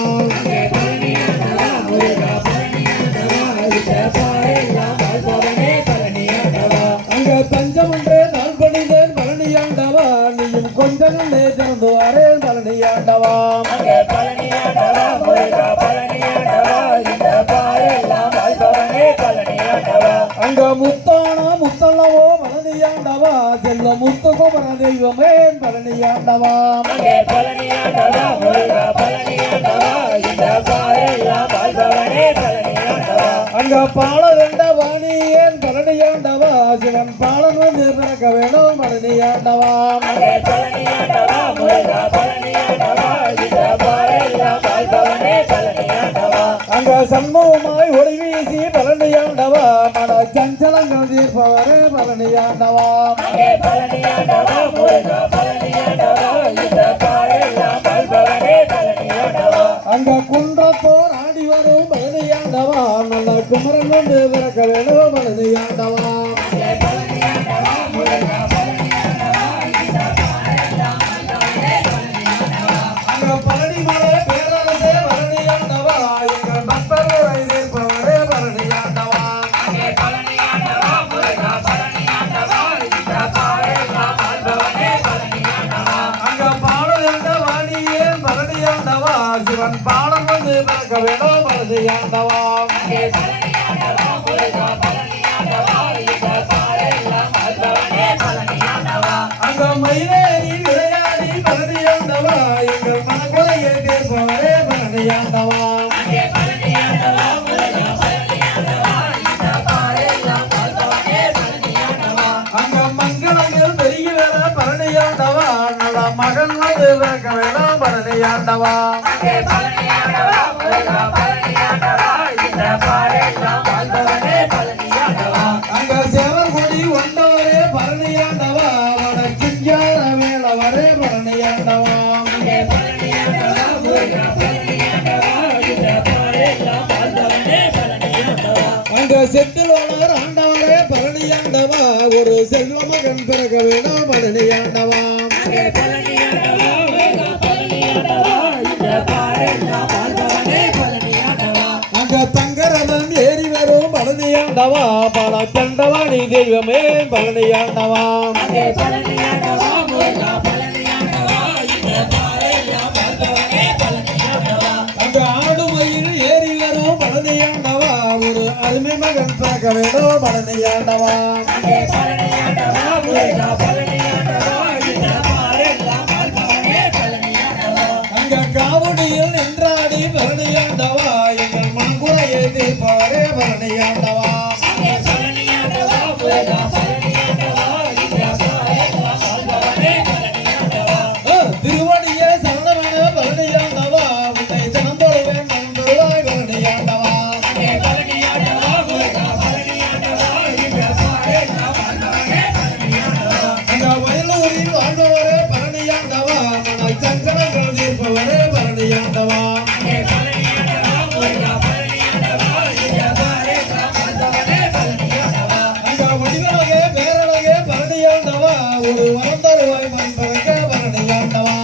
அங்க தஞ்சமன்றே நான் பணிந்தேன் பழனியாண்டவா நீயும் கொஞ்சம் திறந்து வரே பழனியாண்டவா அங்க முத்தானா முத்தல்லவோ பழனியாண்டவா செல்வ முத்துக்குமர தெய்வமே பழனியாண்டவா அங்க பால ரெண்ட வாணி ஏன் பழனியாண்டவா சிவன் பாலன் வந்து பிறக்க வேணும் பழனியாண்டவா அங்க சண்முகமாய் ஒளி வீசி பழனியாண்டவா மன சஞ்சலங்கள் தீர்ப்பவரே பழனியாண்டவா அங்க குன்றத்தோர் ஆடி வரும் பழனியாண்டவா நல்ல குமரன் வந்து பிறக்க வேணும் பழனியாண்டவா அங்க பழனி மலை பேரரசே பழனியாண்டவா எங்கள் பக்தர்களை தீர்ப்பவரே பழனியாண்டவா அங்க பாடல் என்ற வாணியே பழனியாண்டவா சிவன் பாடம் வந்து பிறக்க வேணும் பழனியாண்டவா அங்க மயிலேறி விளையாடி பழனியாண்டவா எங்கள் மனக்குறையை தீர்ப்பவரே பழனியாண்டவா அங்க மங்களங்கள் பெருகி வர பழனியாண்டவா நல்ல மகன் வந்து பிறக்க வேணும் பழனியாண்டவா அங்க சேவர் கொடி ஒன்றவரே பழனியாண்டவா வட சிங்கார வேளவரே பழனியாண்டவா அங்க செத்திலோனர் ஆண்டவரே பழனியாண்டவா ஒரு செல்வ மகன் பிறக்க வேணும் பழனியாண்டவா அங்க தங்கரதன் ஏறி வரும் பழனியாண்டவா பல தண்டவாணி தெய்வமே பழனியாண்டவா அங்க ஆடுமையில் ஏறி வரும் பழனியாண்டவா ஒரு அருமை மகன் பிறக்க வேணும் பழனியாண்டவா அங்க காவடியில் நின்றாடி பழனியாண்டவா எங்கள் மங்குறையை தீர்ப்பவரே பழனியாண்டவா திருவடியே சரணமென பழனியாண்டவா உன்னை தினம் தொழுவேன் நண்பருவாய் பழனியாண்டவா அங்க வயலூரில் வாழ்பவரே பழனியாண்டவா மன சஞ்சலங்கள் தீர்ப்பவரே பழனியாண்டவா அங்க வடிவழகே பேரழகே பழனியாண்டவா ஒரு வரம் தருவாய் மண்பழக்க பழனியாண்டவா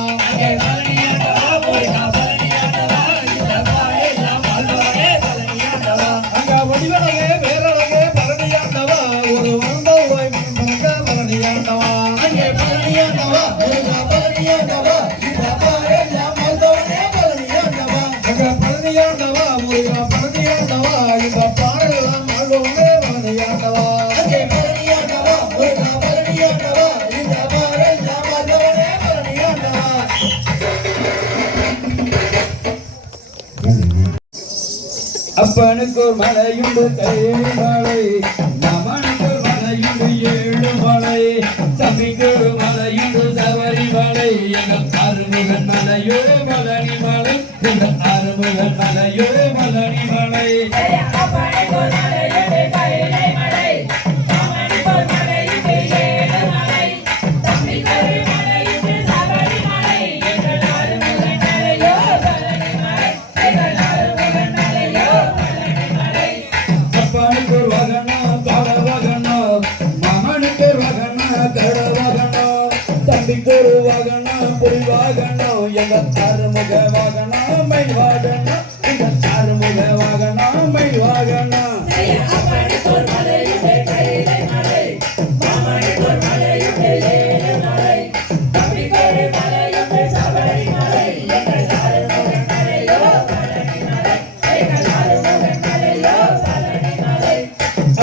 அங்க வடிவழகே பேரழகே பழனியாண்டவா ஒரு வரம் தருவாய் மண்பழக்க பழனியாண்டவா பழனியாண்டவா பழனியாண்டவா அங்க பழனியாண்டவா முருகா பழனியாண்டவா இந்த பாடலாம் வாழ்வோமே பழனியாண்டவா அப்பனுக்கு ஒரு மலையுண்டு கையில் மலை நமனுக்கு ஒரு மலையுண்டு ஏழு மலை தம்பிக்கு ஒரு மலையுண்டு சபரி மலை எங்கள் அருமுகன் மலையோ மலனி மலை எங்கள் அருமுகன் மலையோ மலனி மலை அப்பனுக்கு ஒரு வகனம் தட வகனம் மமனுக்கு ஒரு வகனம் கட வகனம் தம்பிக்கு ஒரு வகனம் புரி வாகனம் எங்க அருமுக வாகனம் மயில் வாகனம் எங்கள் அருமுக வாகனம் மயில் வாகனம்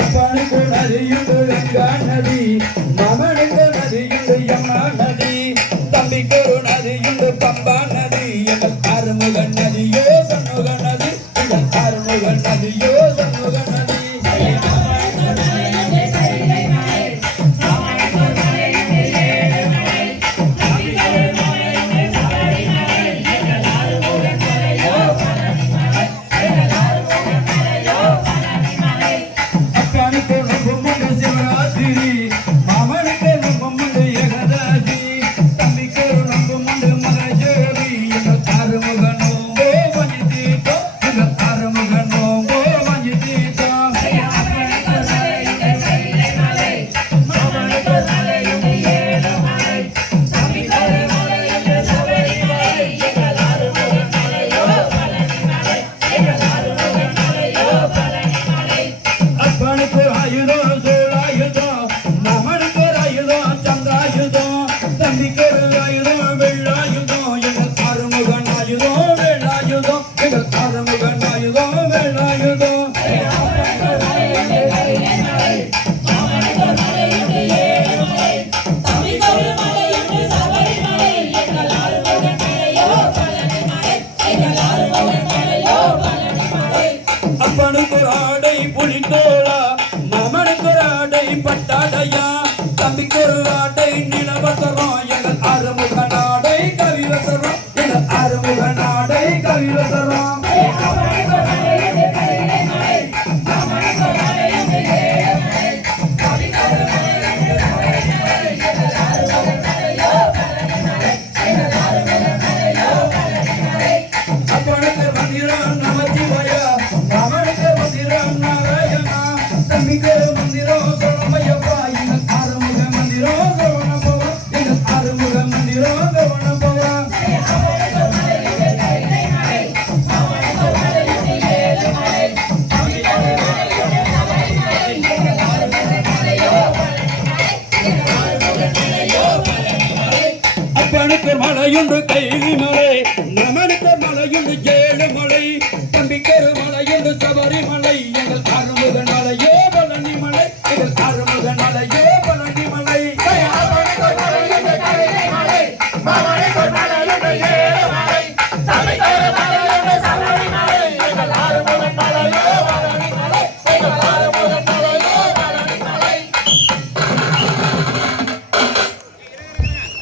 அப்பனுக்கு நதியுண்டு கங்கா நதி மாமனுக்கு நதியுண்டு யமுனா நதி தம்பிக்கு ஒரு நதியுண்டு பம்பா நதி எங்கள் அருமுக நதியோ சண்முக நதி எங்கள் அருமுக நதியோ சண்முக நதி அப்பனுக்கு ரொம்ப முண்டு சிவராத்திரி மாமனுக்கு ரொம்ப முண்டு ஏகதாசி தம்பிக்கு ரொம்ப முண்டு மகஜோதி எங்கள் அருமுக நோம்போ வஞ்சி தீர்த்தம் எங்கள் அருமுக நோம்போ வஞ்சி தீர்த்தம் அப்பனுக்கு ஆயுதம் சோழாயுதம் மாமனுக்கு ஆயுதம் சந்திராயுதம் தம்பிக்கு ஆயுதம் வெள்ளாயுதம் எங்கள் அருமுகன் ஆயுதம் வெள்ளாயுதம் எங்கள் அருமுகன் ஆயுதம் வெள்ளாயுதம் அப்பனுக்கு ஆடை புலித்தோளா மாமனுக்கு ஆடை பட்டாடையா தம்பிக்கு ஆடை நிலவசரம் எங்கள் அருமுக நாடை கவிவசரம் எங்கள் அருமுக நாடை கவிவசரம் அப்பனுக்கு மந்திரம் நமச்சிவாயா மாமனுக்கு மந்திரம் நாராயணா தம்பிக்கு மந்திரம் சோழமையப்பா எங்கள் அருமுக மந்திரம் சோழனப்பவா எங்கள் அருமுக மந்திரம் சோழனப்பவா அப்பனுக்கு மலையுண்டு கைலி மலை நமனுக்கு மலையுண்டு ஏழுமலை தம்பிக்கு மலையுண்டு சபரிமலை எங்கள் அருமுக மலையோ பழனி மலை எங்கள் அருமுக மலையோ பழனி மலை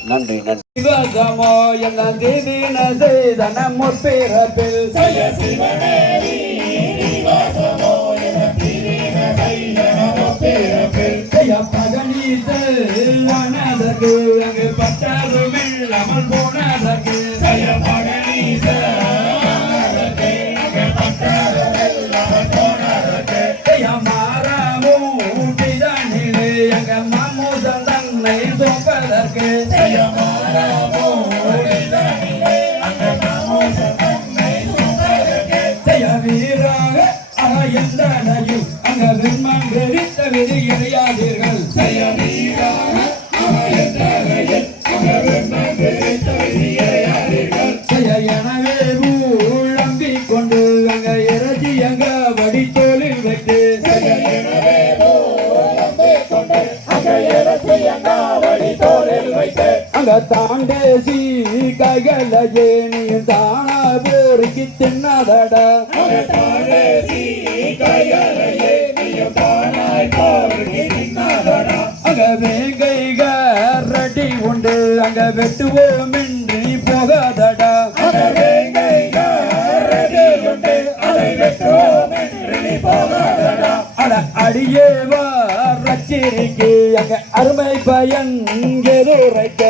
நன்றி நன்றி சிவசமோ எல்லாம் தேவின செய்த நம்ம பிறப்பில் பகனீசல் ஆனதற்கு அங்கு பட்டாரும் இல்லாமல் போனதற்கு மாறாமும் பிதானிலே அங்க மாமூசன் தன்னை சொப்பதற்கு வீராக எந்தனையும் அங்க வெண்மன் வெறித்த விதி இறையாதீர்கள் எனவே ஊழம்பி கொண்டு அங்க இறச்சி அங்க வடித்தோலில் வைத்து அங்க தாண்டேசி கைகளையே நீ தானா போருக்கு தின்னாதடா அங்க வேங்கைக ரெடி உண்டு அங்க வெட்டுவோமின்றி போகாதடா அடியேவா ரச்சிரிக்கு அங்க அருமை பயன் எதுரைக்க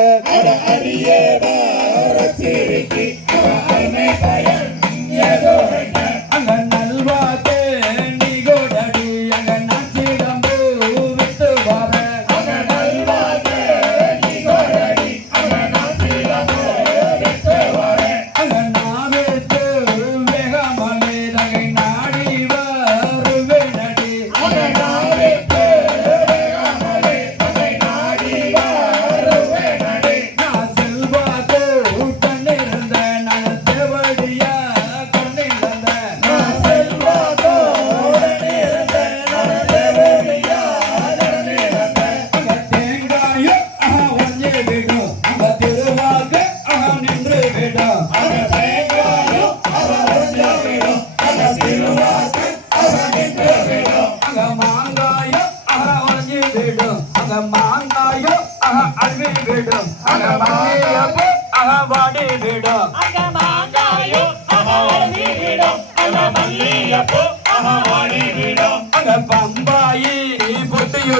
அங்க நல்வாக்கே நீகோடடி அங்க நாச்சிடம்பு விட்டு வர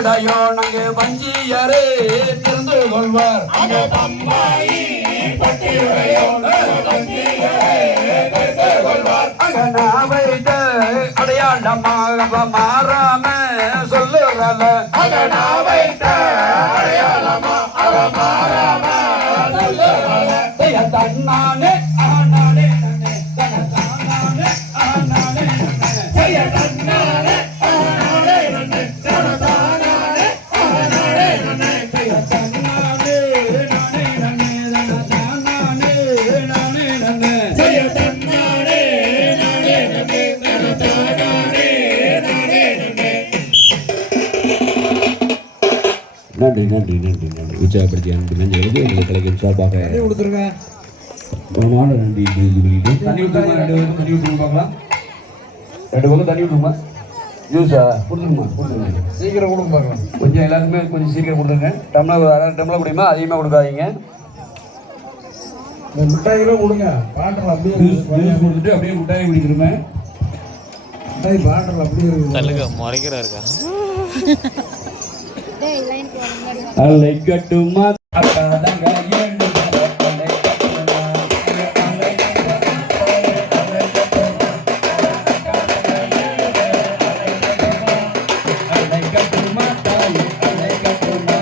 படையோ நங்கு வஞ்சியரே திறந்து கொள்வார் அங்கே பம்பாயி பட்டியுடையோ கொள்வார் அங்க நான் வைத்த அடையாளமாக மாறாம சொல்லுறல அங்கே நான் வைத்த அடையாளமா அவ மாறாம தன்னானே ஆனானே நன்னே தனதானானே ஆனானே நன்னே செய்ய தன்னானே ஆனானே நன்னே தனதானானே ஆனானே நன்னே தன்னானே நானே நன்னே தனதானானே நானே நன்னே செய்ய தன்னானே நானே நன்னே தனதானானே நானே நன்னே. நன்றி நன்றி நன்றி நன்றி உற்சாகப்படுத்திய அன்பு நெஞ்சங்களுக்கு எங்கள் கலைஞர் சார்பாக கொடுத்துருங்க. மாட நன்றி தண்ணி விட்டுருமா 2 பேருக்கும் தண்ணி விட்டுருங்க பார்க்கலாம் 2 பக்கம் தண்ணி விட்டுருமா ஜூஸா கொடுத்துருங்க சீக்கிரம் கொடுங்க பார்க்கலாம். கொஞ்சம் எல்லாருக்குமே கொஞ்சம் சீக்கிரம் கொடுத்துருங்க டம்ளர் 1/2 டம்ளர் குடியுமா அதிகமாக கொடுக்காதீங்க இந்த மிட்டாய்களும் கொடுங்க. பாட்டில் அப்படியே ஜூஸ் கொடுத்துட்டு அப்படியே மிட்டாய் குடிக்கிறோமே மிட்டாய் பாட்டில் அப்படியே இருக்குது. தள்ளுக முறைக்கிறா இருக்கா அலை கட்டுமா அக்காதங்க ஏழு அலை கட்டுமா அலை கட்டுமா தாய் அலை கட்டுமா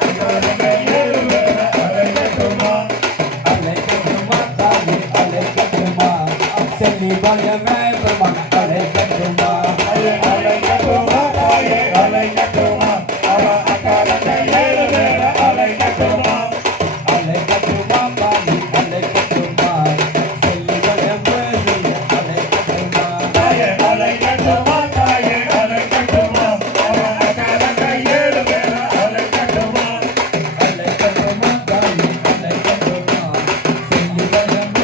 அக்காதங்க ஏழு அலை கட்டுமா அலை கட்டுமா தாய் அலை கட்டுமா செல்லி பயமே பெருமான் அலை கட்டுமா அலை கட்டுமா தாயே அலை கட்டுமா அவ அக்காலங்க ஏழு பேர அலை கட்டுமா அலை கட்டுமா பாலி அலை கட்டுமா செல்லி பயமே அலை கட்டுமா தாயே அலை கட்டுமா தாயே அலை கட்டுமா அவ அக்காலங்க ஏழு பேர அலை கட்டுமா அலை கட்டுமா தாய் அலை கட்டுமா செல்லி பயமே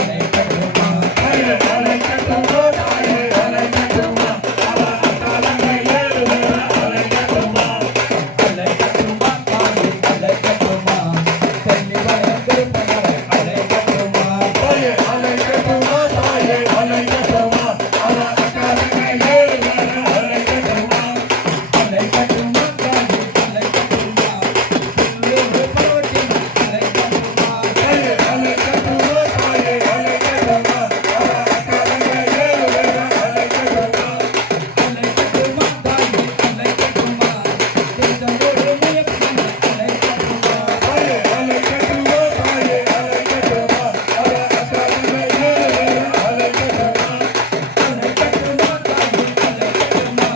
அலை கட்டுமா தாயே அலை கட்டுமா தாயே அலை கட்டுமா அவ அக்காலங்க ஏழு பேர அலை கட்டுமா அலை கட்டுமா பாலி அலை கட்டுமா செல்லி பயமே அலை கட்டுமா தாயே அலை கட்டுமா தாயே அலை கட்டுமா அவ அக்காலங்க ஏழு பேர அலை கட்டுமா அலை கட்டுமா தாய் அலை கட்டுமா உள்ளூர் பரோட்டினா அலை கட்டுமா தாயே அலை கட்டுமா தாயே அலை கட்டுமா அவ அக்காலங்க ஏழு பேர அலை கட்டுமா அலை கட்டுமா தாய் அலை கட்டுமா தேசமோடு முயற்சினா அலை கட்டுமா தாயே அலை கட்டுமா தாயே அலை கட்டுமா அவ அக்காலங்க ஏழு பேர அலை கட்டுமா அலை கட்டுமா தாய் அலை கட்டுமா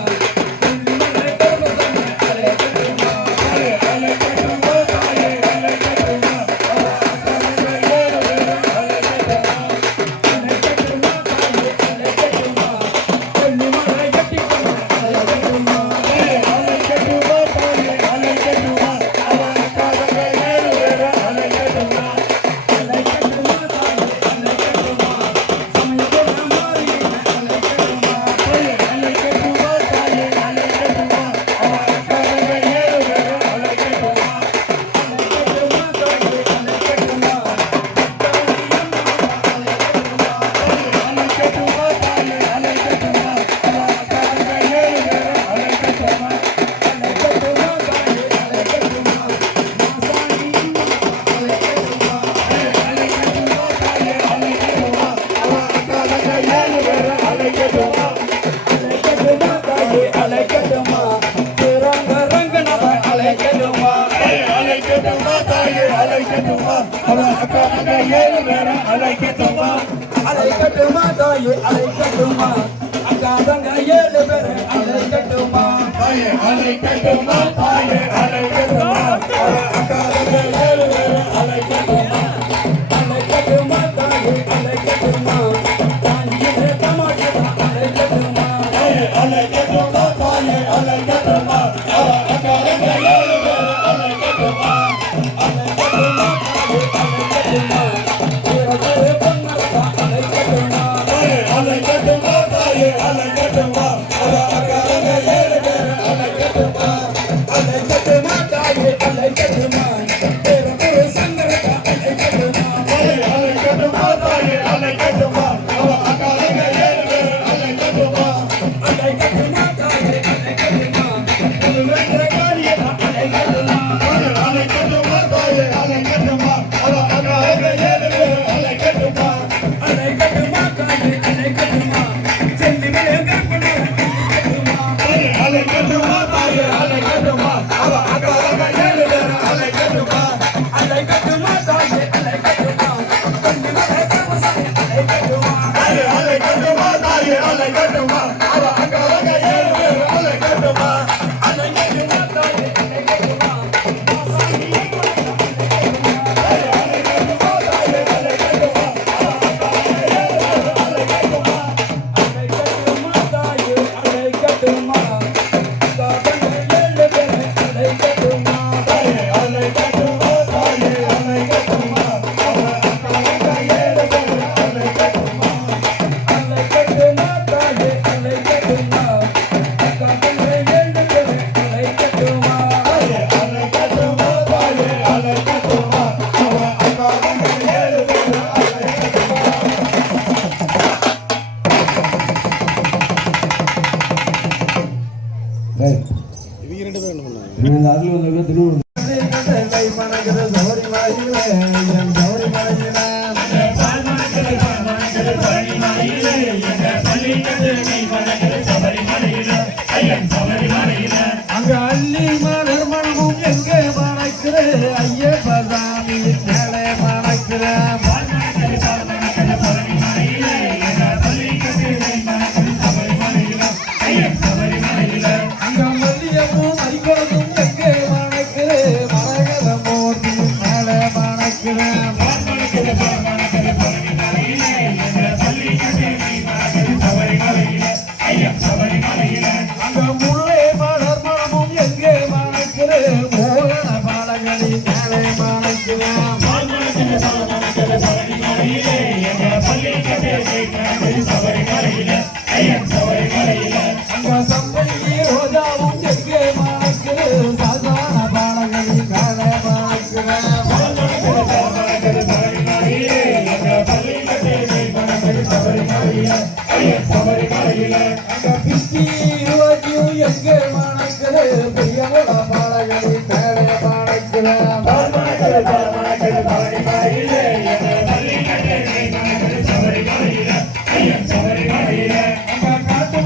உள்ளிமலை பர்வதமே அலை கட்டுமா தாயே அலை கட்டுமா தாயே அலை கட்டுமா அவ அக்காலங்க ஏழு பேர அலை கட்டுமா அலை கட்டுமா தாய் அலை கட்டுமா உள்ளிமலை கட்டிக்கொள்ள அலை கட்டுமா தாயே அலை கட்டுமா தாயே அலை கட்டுமா அவ அக்காலங்க ஏழு பேர அலை கட்டுமா அலை கட்டுமா தாய் அலை கட்டுமா சமயத்தோட மாறின அலை கட்டுமா தாயே அலை கட்டுமா தாயே அலை கட்டுமா அவ அக்காலங்க ஏழு பேர அலை கட்டுமா கட்டுமா தாய் அலை கட்டுமா அலை கட்டுமா தாயே அலை கட்டுமா அவ அக்காலங்க ஏழு பேர அலை கட்டுமா அலை கட்டுமா தாய் அலை கட்டுமா மாசாணி அலை கட்டுமா அலை கட்டுமா தாயே அலை கட்டுமா அவ அக்காலங்க ஏழு பேர அலை கட்டுமா அலை கட்டுமா தாய் அலை கட்டுமா திரங்க ரங்கனவ அலை கட்டுமா அலை கட்டுமா தாயே அலை கட்டுமா அவ அக்காலங்க ஏழு பேர அலை கட்டுமா அலை கட்டுமா தாய் அலை கட்டுமா அக்காதங்க ஏழு பேர் அலை கட்டுமா தாயே அலை கட்டுமா தாயே அலை கட்டுமா அவ அக்காலங்க ஏழு பேர அலை கட்டுமா அலை கட்டுமா தாய் அலை கட்டுமா தானியே தமாட்டா அலை கட்டுமா தாயே அலை கட்டுமா தாயே அலை கட்டுமா அவ அக்காலங்க ஏழு பேர அலை கட்டுமா அலை கட்டுமா தாய் அலை கட்டுமா திரகே பொன்னரா அலை கட்டுமா தாயே அலை கட்டுமா தாயே அலை கட்டுமா அவ அக்காலங்க ஏழு பேர அலை கட்டுமா அலை கட்டுமா தாய் அலை கட்டுமா திரகே சங்கரா அலை கட்டுமா தாயே அலை கட்டுமா தாயே அலை இந்த அதில் வந்து திருவள்ளூர் மணக்குது சௌரி மலையிலே என் சௌரி மலையிலே அங்க அள்ளி மலர் மனமும் எங்கே மணக்குது ஐயப்ப சாமி மேலே மணக்குற அங்க மல்லியமும் மறிக்கொழுதும் எங்கே மணக்குது மரகத மூர்த்தி மேலே மணக்குற அங்க முல்லை மலர் மனமும் எங்கே மணக்குது மோகன பாலகடி மேலே மணக்குற அங்க சம்பங்கி ரோஜாவும் எங்கே மணக்குது சாதாரண பாலகடி மேலே மணக்குற அங்க பிச்சி இருவத்தியும் எங்கே மணக்குது பிரியமுட பாலகடி மேலே மணக்குற நாட்டு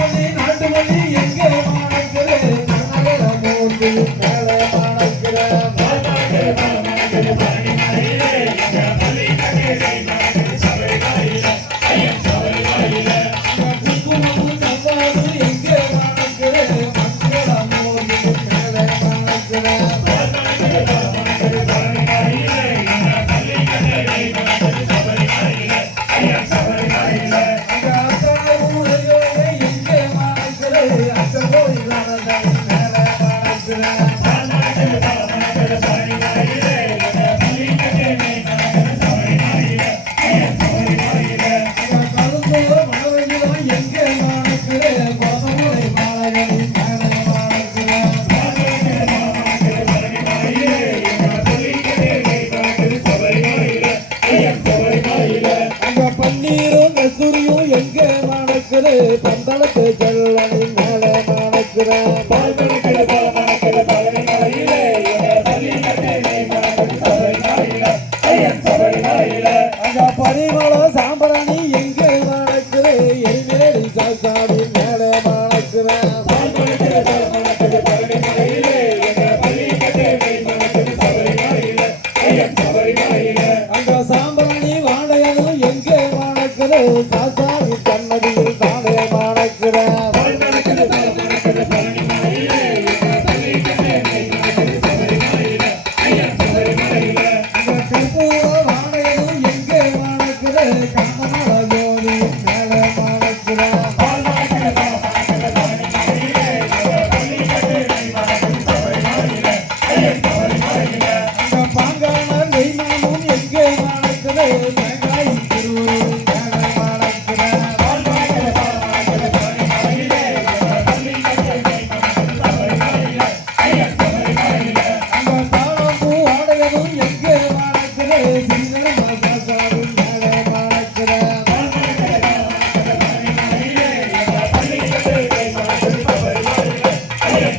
மல்லி எங்கே மணக்குது கனகர மூர்த்தி மேலே மணக்குற குங்குமமும் தந்தாது எங்கே மணக்குது மங்கள மூர்த்தி மேலே மணக்குற அங்க அத்தனை ஊரையோரே எங்கே மணக்குது அச்சகோரி கணதன் மேலே மணக்குற கருந்தூர மனவெல்லாம் எங்கே மணக்குது கோதமுறை பாலகடி மேலே மணக்குற அங்க பன்னீரும் கஸ்தூரியும் எங்கே மணக்குது பந்தளத்து செல்லணி மேலே மணக்குற அங்க பரிமள சாம்பரணி எங்கே மணக்குது எரிவேலி சாசாடி மேலே மணக்குற அங்க சாம்பரணி வாழையனும் எங்கே மணக்குது சாசாடி கண்ணடியில் தானே மணக்குற அங்க கற்பூர வாழையனும் எங்கே மணக்குது கண்ணமல ஜோதி மேலே மணக்குற அங்க பாங்கான நெய்மானும் எங்கே மணக்குது தேங்காய் திருவுருள் மேலே மணக்குற அங்க தாழம்பூ ஆடையனும் எங்கே மணக்குது சிங்கன சாசாடி மேலே மணக்குற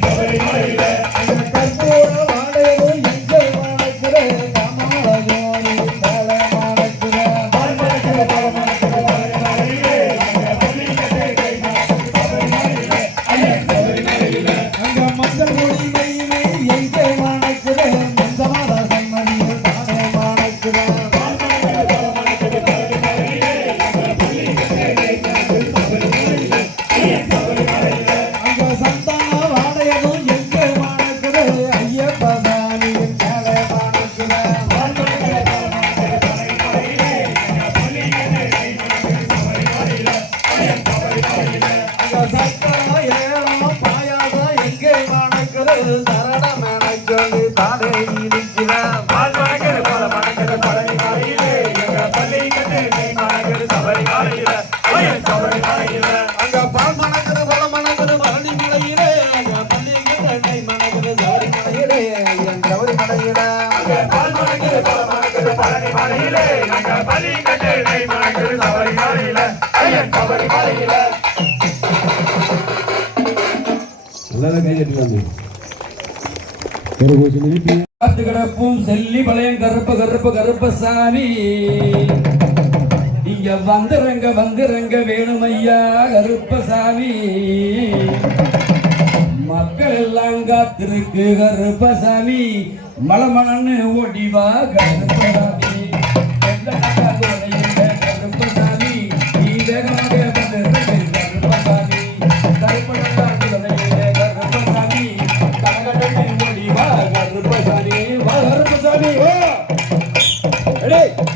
அங்க கற்பூர வாடையனும் எங்கே மணக்குது கமல ஜோதி மேலே மணக்குற அங்க மஞ்சள் மொழி மயிலே எங்கே மணக்குது மஞ்சமாத சம்மதியில் தானே மணக்குற அங்க சந்தான வாடையனும் எங்கே மணக்குது ஐயப்ப சாமியின் மேலே மணக்குற அங்க சக்கர ஏலம் பாயாசம் எங்கே மணக்குது சரணம் எனச் சொல்லி தானே இருக்கிற அங்க பால் மணக்குது பல மணக்குது பழனி மலையிலே அங்க பள்ளிக்கு எண்ணெய் மணக்குது சௌரி மலையிலே என் சௌரி மலையிலே எல்லாரும் கை கட்டிக்கலாம் காத்து கிடப்பும் செல்லி பழையம் கருப்பசாமி இங்க வந்துறங்க வேணுமையா கருப்பசாமி மக்கள் எல்லாம் காத்திருக்கு கருப்பசாமி மலமலன்னு ஓடிவா கருப்பசாமி கருப்பசாமி நீ வேகமாக வந்து கருப்பசாமி கருப்பசாமி கனகடனை ஓடிவா கருப்பசாமி வா கருப்பசாமி வா Hey!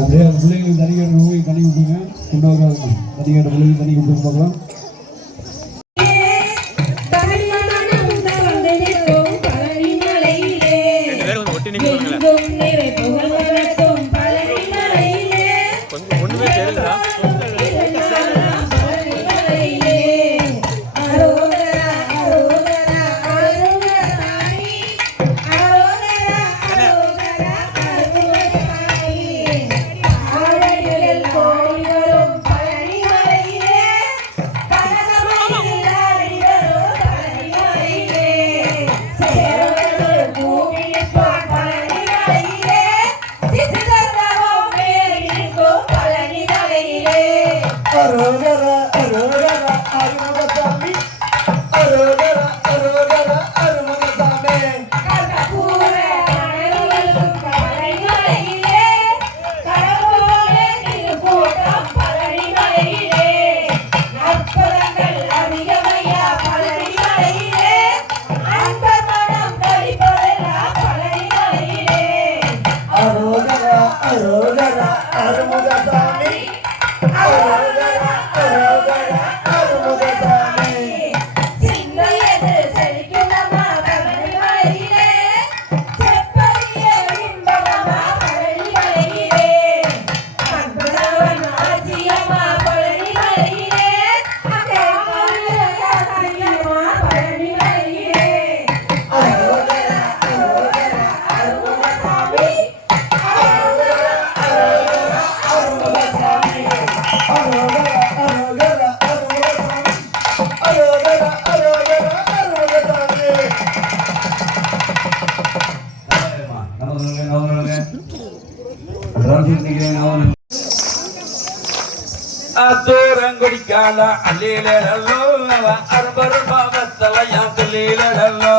அப்படியே அந்த பிள்ளைங்களுக்கு தனி கேட்ட நோய் தனி விட்டுங்க கொண்டு வராது தனி கேட்ட பிள்ளைங்க தனி விட்டு பார்க்கலாம் ரெண்டு பேரும் கொஞ்சம் ஒட்டி நிற்க கொஞ்சம் ஒன்றுமே தெரியலடா தூரங்குடிக்கால அல்லீலோ அறுபரு பாவத்தலையா சொல்லீலோ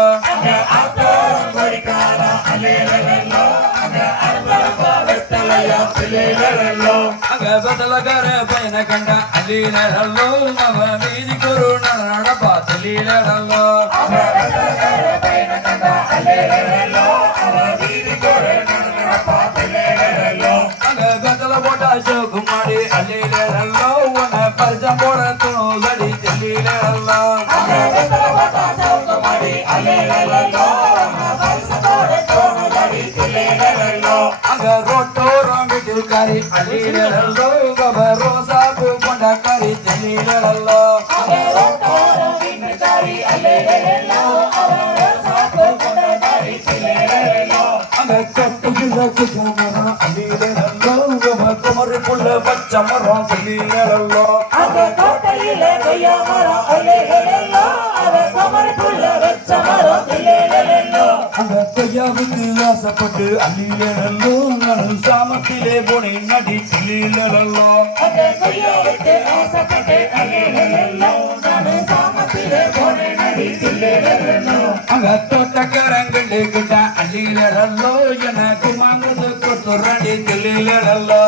அங்க பத்தலக்கார பையனை கண்ட அல்லீலோ அவ வீதி குரு நடப்பா சொல்லீலோ அங்க கத்தல போட்டா சோகுமாடி அல்லீலோ உன பரிசம் போட துணுதடி சொல்லீலோ அங்க ரோட்டோரம் வீட்டுக்காரி அல்லீலோ ரோசா பூ கொண்டாக்காரி சொல்லீலோ அங்க கட்டுகிற குஜாமரம் அல்லீலோ குமரிக்குள்ள பச்சை மரம் சொல்லீலோ அந்த கையாவுக்கு ஆசைப்பட்டு அல்லீலோ நான் சாமத்திலே போனே நடி சொல்லீலோ அங்க தோட்டக்காரங்கண்டு கிட்ட அல்லீலோ எனக்கு மாங்குது கொத்து ரெடி சொல்லீலோ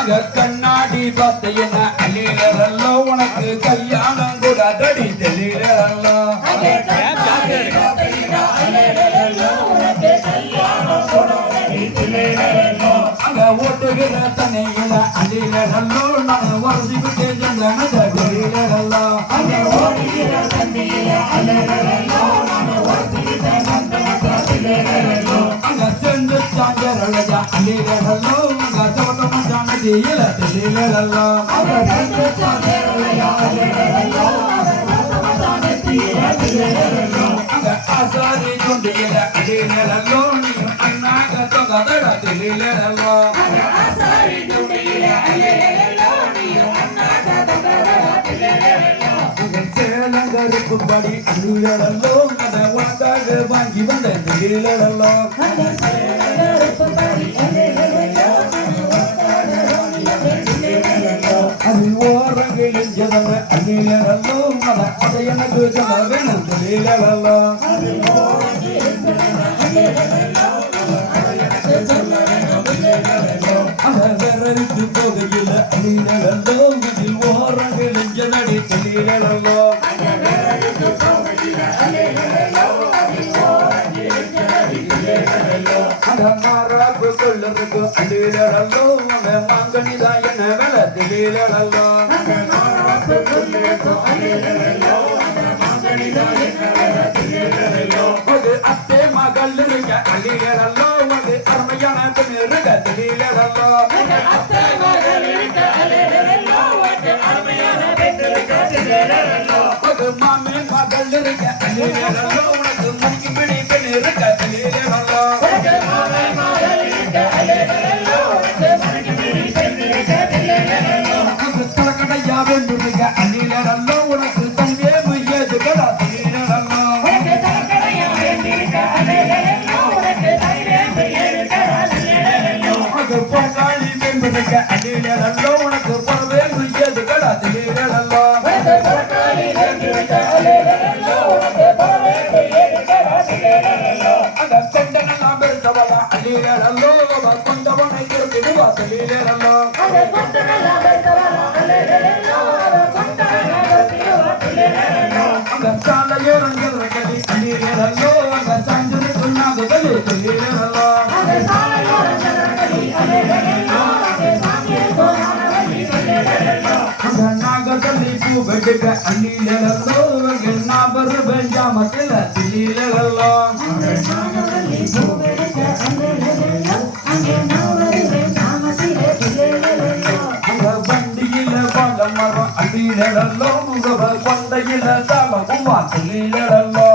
அங்க கண்ணாடி பார்த்த என்ன அல்லீலோ உனக்கு கல்யாணம் கூட தடி தெரியலோ அங்க ஓட்டுகிற தனியில அல்லீலோ நான் வரிசைக்கிட்டே சென்றன தெரியலோ அங்க ஓடுகிற தண்ணியில அல்லீலோ நான் வரிசைக்கிட்ட ரல்லஜா அலிலே ரல்லோ கச்சவட்ட மச்சான ஜீல திலே ரல்லோ ஆசாரி ஜுண்டில அலிலே ரல்லோ நீ அண்ணா கச்சவட திலே ரல்லோ ஆசாரி ஜுண்டில அலிலே ரல்லோ நீ அண்ணா கச்சவட திலே ரல்லோ சேலங்கருக்கு படி அலிலே ரல்லோ அத உனக்காக வாங்கி வந்த திலே ரல்லோ அது ஓரங்களில் ஜனமே அலிலே ரல்லோ அத எனக்கு ஜன வேணும் திலே ரல்லோ அந்த வெறரித்து போகையில் அலிலே ரல்லோ அதில் ஓரங்களில் ஜனடி திலே ரல்லோ அந்த மாறாப்பு கொள்ளருக்கு அலிலே ரல்லோ அவன் மாங்கனிதான் என்ன வேலை திலே ரல்லோ அது அத்தே மகள் இருக்க அலிலே ரல்லோ அது அருமையான பெண் இருக்க திலே ரல்லோ அது மாமன் மகள் இருக்க அலிலே ரல்லோ உனக்கு மணிக்கு பிடி பெண் இருக்க திலே ரல்லோ அது தலக்கடையா வென்று இருக்க அலிலே ரல்லோ உனக்கு தங்கே முயது கடா திலே ரல்லோ அது பொங்காளி வென்று இருக்க அலிலே ரல்லோ உனக்கு பொறவே முயது கடா திலே ரல்லோ அந்த கொண்டனெல்லாம் பெருத்தவளா அலிலே ரல்லோ கொண்டவனை திருப்பிடுவா திலே ரல்லோ அந்த சாலையோரங்கள் கலி அலிலே ரல்லோ அந்த சாஞ்சலுக்கு நாகுதலு திலே ரல்லோ அந்த நாகதலி பூ வெடுக்க அலிலே ரல்லோ நாபரு பெஞ்சாமத்தில திலே ரல்லோ அந்த வண்டியில பல மரம் அலிலே ரல்லோ முகவர் கொண்டையில தலவும் திலே ரல்லோ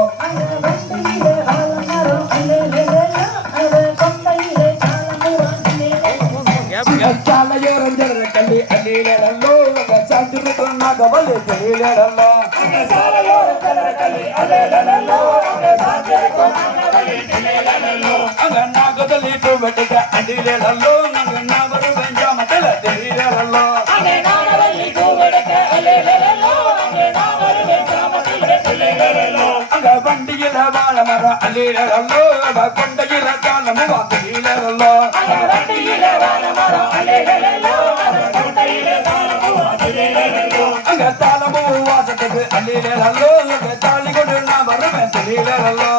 சாலையோரம் ஜர கல்லி அலிலே ரல்லோ சாந்துருக்கு நாகவலி திலே ரல்லோ அங்க நாகதலி பூ வெடுக்க அலிலே ரல்லோ அங்க நாபரு பெஞ்சாமத்தில திலே ரல்லோ அங்க வண்டியில வாழ மரம் அலிலே ரல்லோ கொண்டையில காலமுவா திலே ரல்லோ அங்க தாளமோ வாசத்துக்கு அலிலே ரல்லோ அங்க தாலி கொண்டு நான் வருவேன் திலே ரல்லோ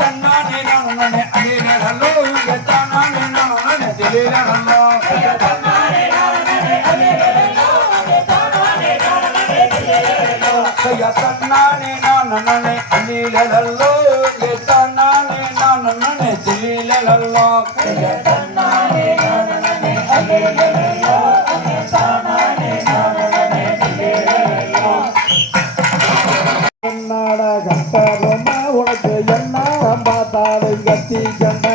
தன்னானே நானே அலிலே ரல்லோ அங்க தானானே நானே திலே ரல்லோ தன்னானே நானே அலிலே ரல்லோ அங்க தானானே நானே திலே ரல்லோ என்னடா கட்டபொம்மா உனக்கு என்ன பார்த்தாலும் கத்தி கண்ட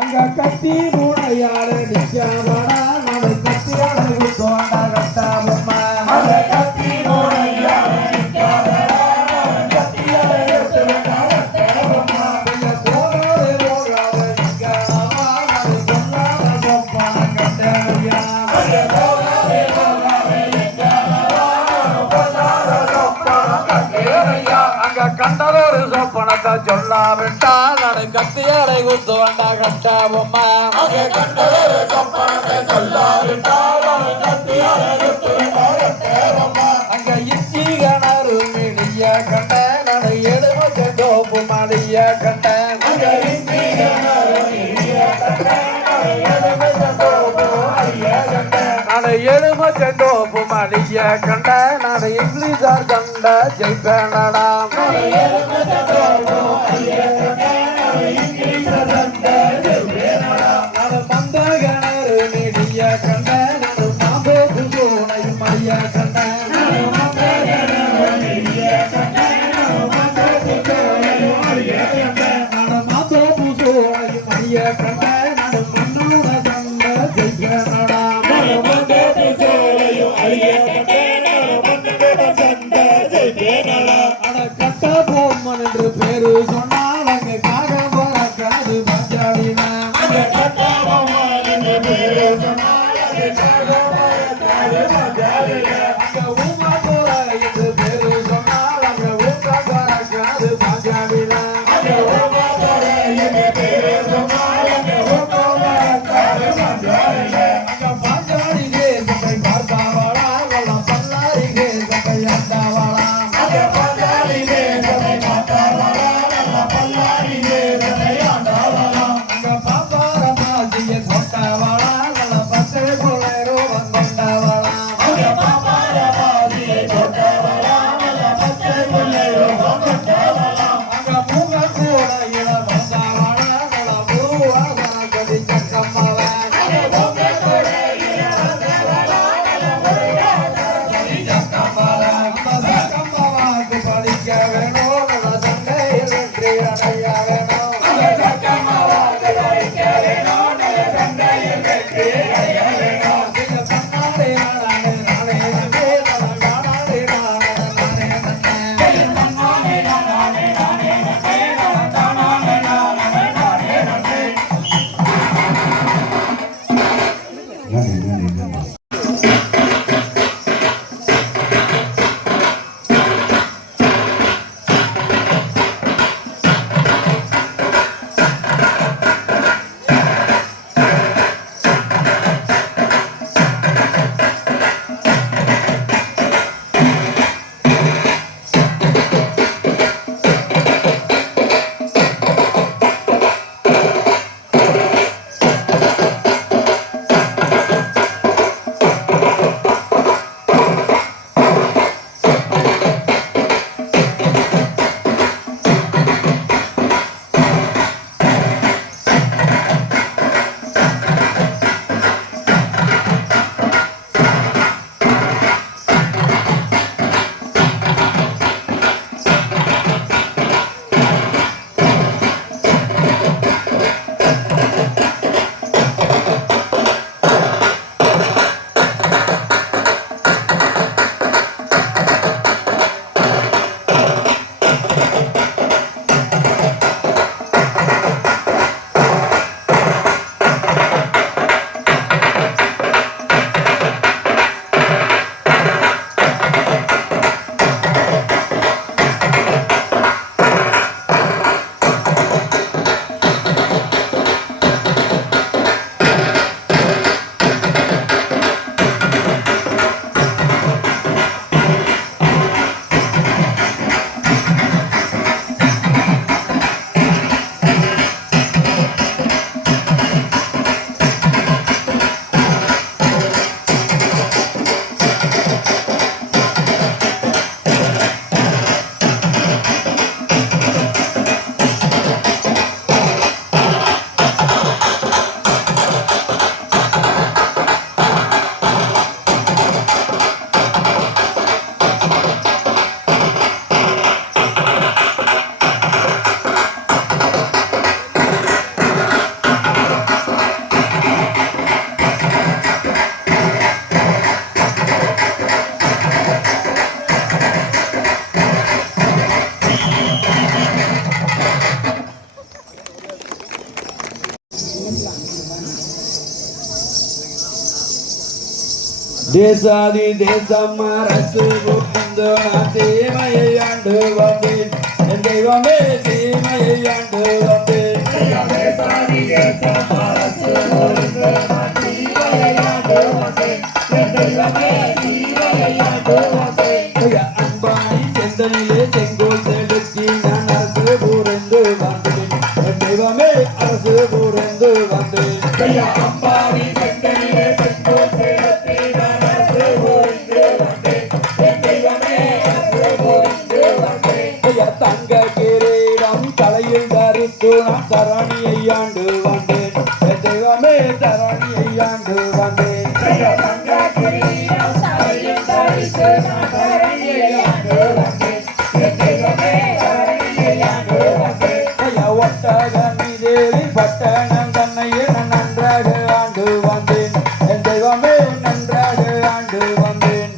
அங்க கத்தி மூடையாட நிக்காமடா நம்ம கத்தியாட தோண்டா கட்டபொம்மா கண்டதொரு சொப்பனத்தை சொல்லாவிட்டால் அதை கத்தியாடை குத்து வந்தா கட்டாபொம்மா கண்டதொரு சொப்பனத்தை சொல்லாவிட்டால் அதை கத்தியாடை குத்து வந்தா கட்டாபொம்மா அங்க இச்சி கணரு மிடிய கண்ட நான் எழுமத்து தோப்பு மடிய கண்ட அங்க இச்சி கணரு மிடிய கண்ட நான் எழுமத்து தோப்பு மடிய கண்ட நான் செண்டோப்பு மடிய கண்ட நான் இங்கிலீஷார் கண்ட ஜெயிப்பேனடா நான் மந்த கிணறு நெடிய கண்ட நான் மாம்போக்கு சோனை மடிய கண்ட நான் மாம்போக்கு சோனை மடிய கண்ட நான் மண்ணோட கண்ட ஜெயிப்பேனடா கட்ட பொம்மன் என்று பேரு சொன்னால் அங்க காக பறக்காது பஞ்சாலினா அங்க ஊமா போற என்று பேரு சொன்னால் அங்க ஊக்க பறக்காது பஞ்சாலினா அங்க பஞ்சாலி தேசத்தை பார்த்தாவளா வல்ல பல்லாரி தேசத்தை அண்டாவளா அங்க பாப்பார பாசிய கொண்டவளா நல்ல பச்சை புள்ளேரோ வந்தவளா அங்க மூங்க கூட இள வந்தவளா நல்ல முருவாசன கதி சக்கம்மவா சக்கம்மவாக்கு படிக்க வேணும் நல்ல சண்டையில் வெற்றி அடைய வேணும் தேசாதி தேசம் அரசு புகுந்து தீமையை ஆண்டு வந்தேன் என் தெய்வமே தீமையை ஆண்டு வந்தேன் தேசாதி தேசம் அரசு புகுந்து தீமையை ஆண்டு வந்தேன் என் தெய்வமே தீமையை ஆண்டு வந்தேன் அன்பாணி செந்தனிலே செங்கோல் செலுத்தி நான் அரசு புரிந்து வந்தேன் என் தெய்வமே அரசு புரிந்து வந்தேன் அம்பாணி செந்தனிலே செங்கோல் செலுத்தி நான் அரசு ஆண்டு வந்தேன் ஒட்டகனி தேவி பட்டணம் தன்னையே நன்றாக ஆண்டு வந்தேன் என் தெய்வமே நன்றாக ஆண்டு வந்தேன்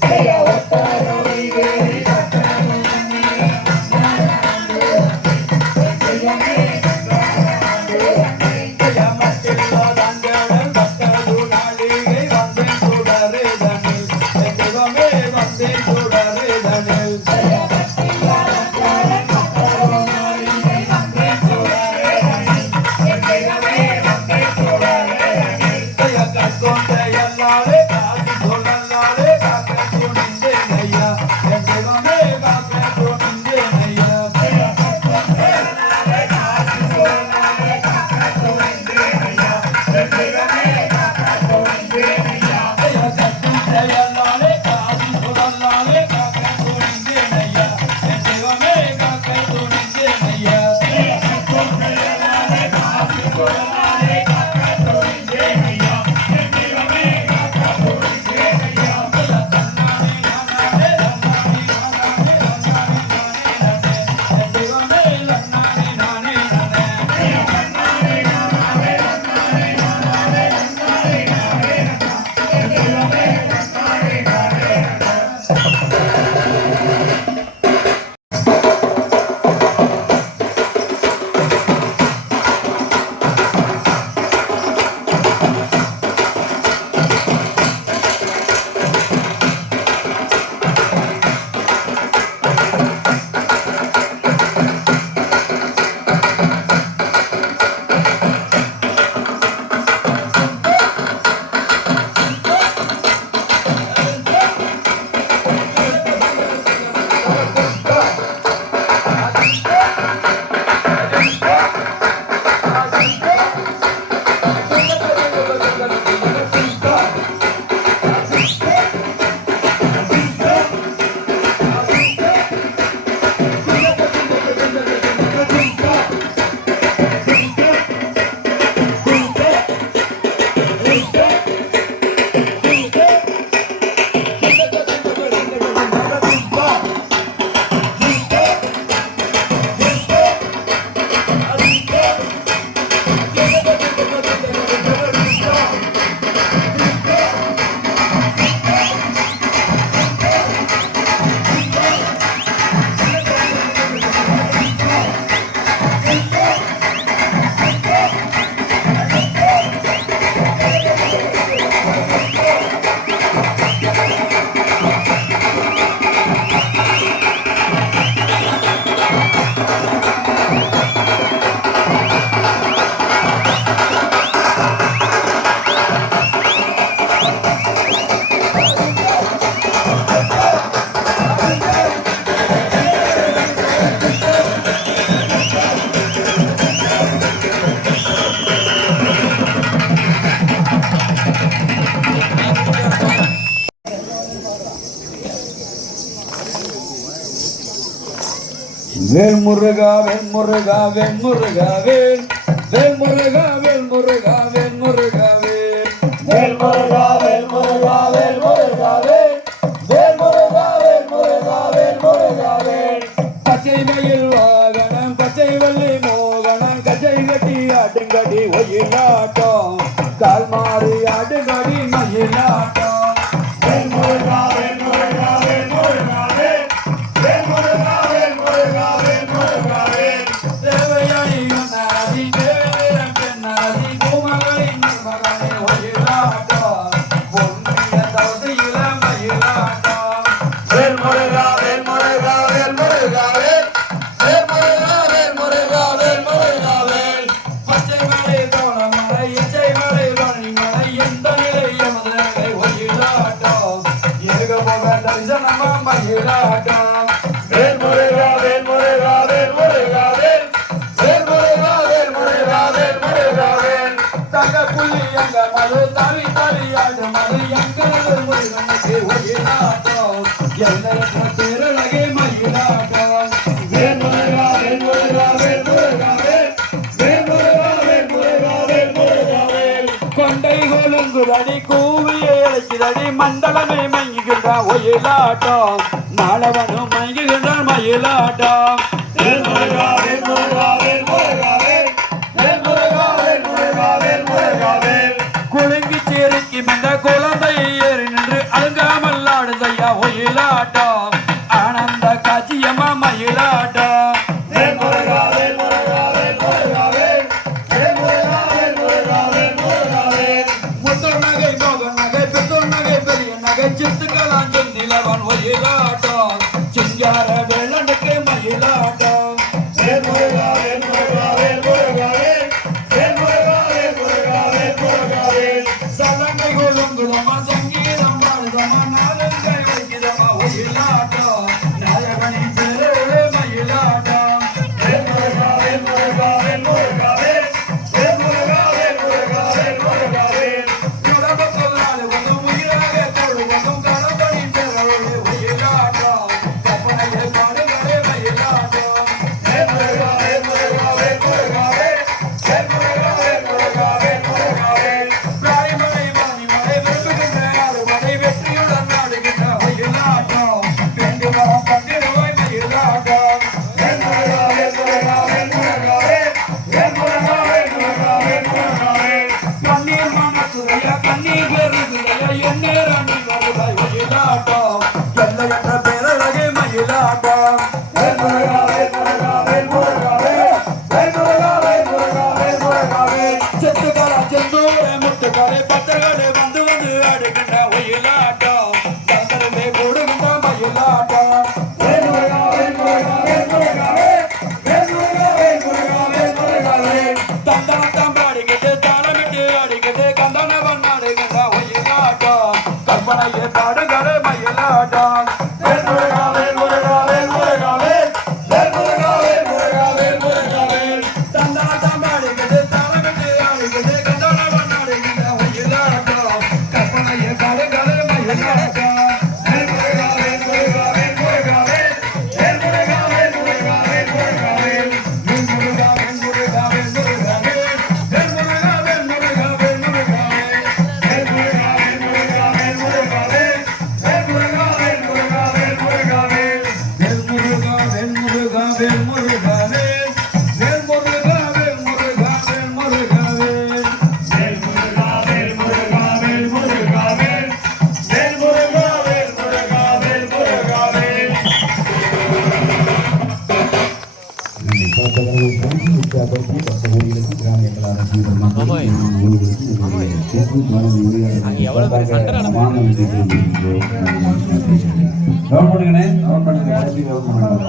வேல் முருகா வேல் முருகா வேல் முருகா வேல் வேல் முருகா வேல் முருகா வேல் முருகா வேல் வேல் முருகா வேல் முருகா வேல் முருகா வேல் வேல் முருகா வேல் முருகா வேல் முருகா வேல் பச்சை மயில் வாகனம் பச்சை வள்ளி மோகனம் கச்சை கட்டி ஆட்டுங்கடி ஒயிலாட்டம் கால் மாறி ஆட்டுங்கடி மயிலாட்டம் வேல் முருகா வேல் முருகா வேல் முருகா வேல் வேல் முருகா வேல் முருகா வேல் முருகா வேல் தேவையாய் நாதி தேவரன் பெண்ணாதி பூமகளின் மகனே ஒயிலாட்டம் பொன்னிய தவசையில மயிலாட்டம் வேல் முருகா வேல் முருகா வேல் முருகா வேல் வேல் முருகா வேல் முருகா வேல் முருகா வேல் பச்சை மலை தோளமலை இச்சை மலை மலை எந்த நிலைய முதலை ஒயிலாட்டம் ஏக போக தரிசனமா மயிலாட்டம் வேல் முருகா வேல் முருகா வேல் முருகா வேல் வேல் முருகா வேல் முருகா வேல் முருகா வேல் தங்க புலி எங்க மது தவி தவியாடு மது எங்களது முருகனுக்கு ஒயிலாட்டம் எல்லையற்ற பேரழகே மயிலாட்டம் வேல் முருகா வேல் முருகா வேல் முருகா வேல் வேல் முருகா வேல் முருகா வேல் முருகா வேல் கொண்டை கொலுங்குதடி கூவியை அழைக்குதடி மண்டலமே மயங்குகின்றான் ஒயிலாட்டம் மாலவனும் மயங்குகின்றான் மயிலாட்டம் குலுங்கி சேரிக்கு இந்த குழந்தை ஏறி நின்று அழுங்காமல் ஆடுதையா ஒயிலாட்டம் ஆனந்த காட்சியம்மா மயிலாட்டம் சித்துக்கலாஞ்சல் நிலவன் ஒயிலாட்டம் சிங்கார வேளனுக்கு மயிலாட்டம் சலங்கை கொழுங்குதமா சங்கீதம் பாடுதமா நாலங்கை வைக்கிறமா ஒயிலாட்டம் நாயகனி பெரு மயிலாட்டம்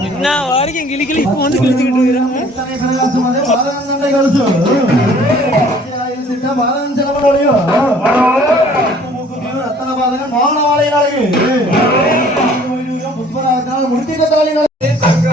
என்ன வரைக்கும் கிளி கிளி வந்து கிழிச்சுக்கிட்டு இருக்கிறாங்க. தங்க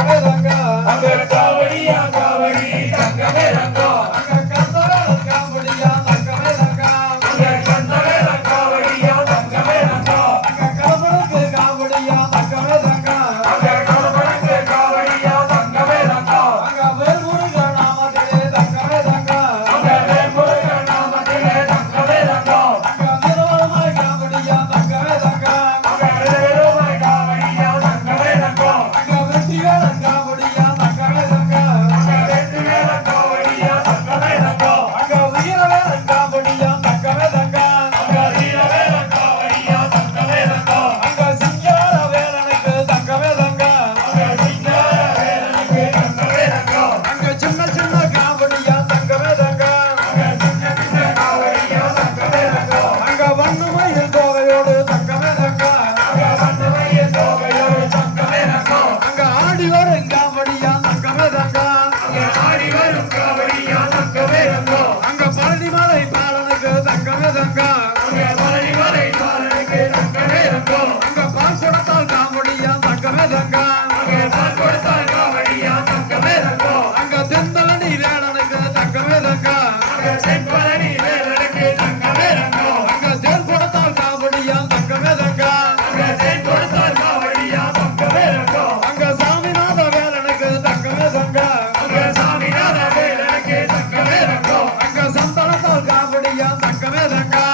காவடியா தங்கமே தங்கா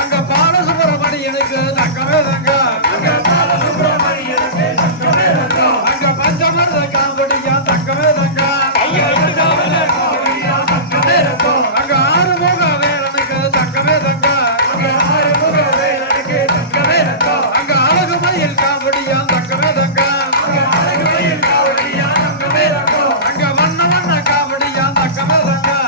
அங்க பாலசுப்ரமணியனுக்கு தங்கமே தங்கா அங்க பஞ்சமர்த காவடியா தங்கமே தங்கா அங்க ஆறுமுக வேலனுக்கு தங்கமே தங்கா அங்க அழகுமயில் காவடியா தங்கமே தங்கா அங்க வண்ண வண்ண காவடியா தங்கமே தங்கா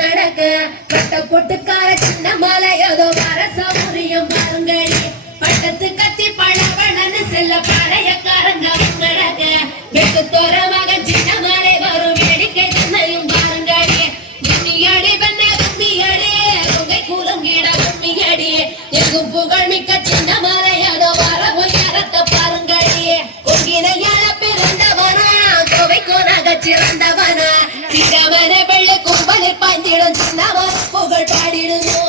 நடக்க பட்ட பொட்டுக்கார சின்ன மலையதோ வர சௌரியம் பாருங்கடி பட்டத்து கத்தி பழவனன்னு செல்ல பழையக்காரங்க நடக்க வெட்டு தோற மகன் சின்ன மலை வரும் வேடிக்கை தன்னையும் பாருங்கடி கும்மியடி பெண்ண கும்மியடி உங்கை கூலங்கிட கும்மியடி எங்கும் புகழ் மிக்க சின்ன மலையதோ வர உயரத்தை பாருங்கடி கொங்கினையால பிறந்தவனா கோவை கோனாக சிறந்தவனா சிங்கமன வெள்ள கும்பலில் பாய்ந்திடும் சின்னவன் புகழ் பாடிடுமோ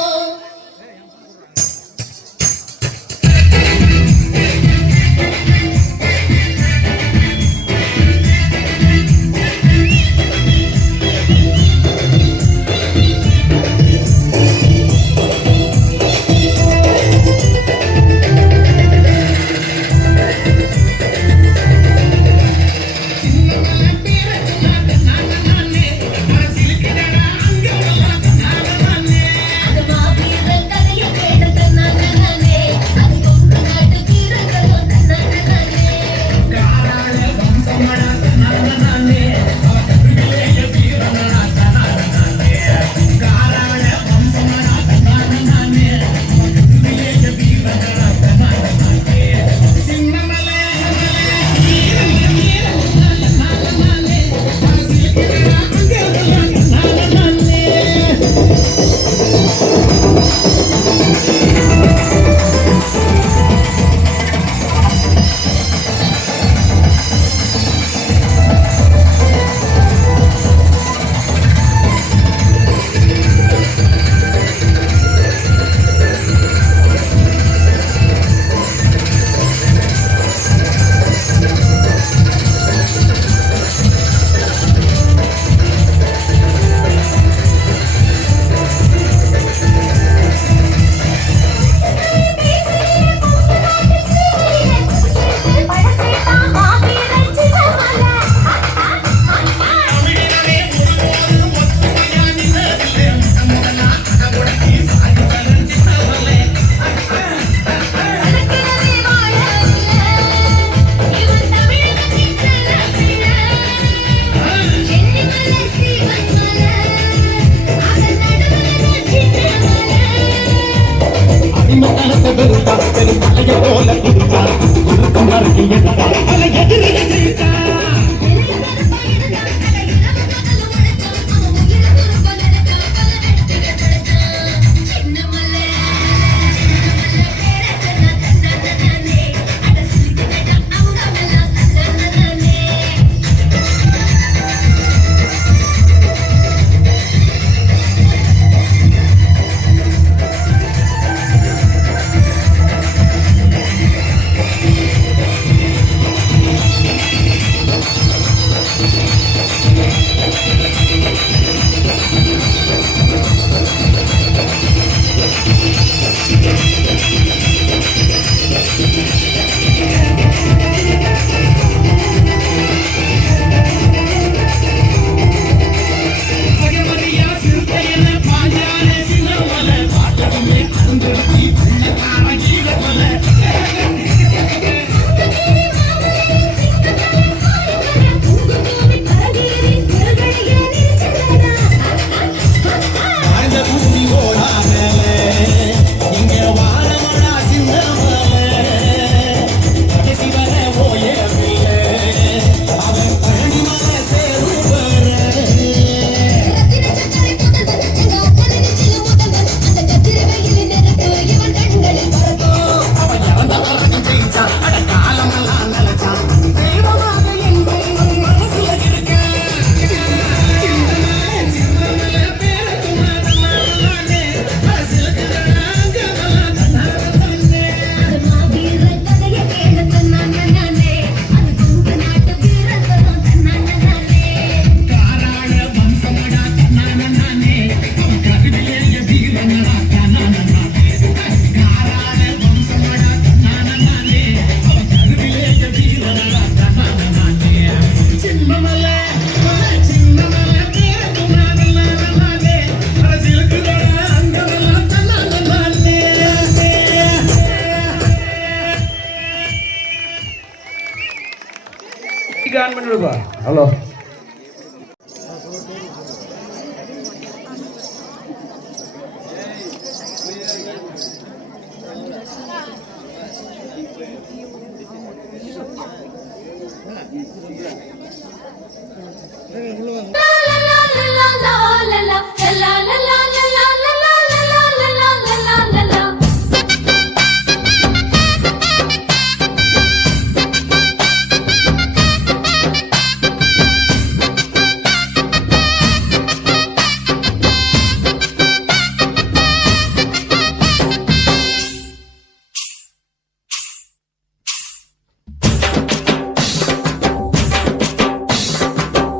மைக் ஆன் பண்ணி விடுப்பா. ஹலோ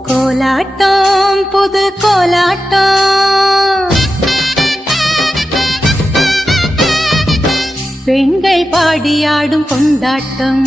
கோலாட்டம் புது கோலாட்டம் பெண்கள் பாடியாடும் கொண்டாட்டம்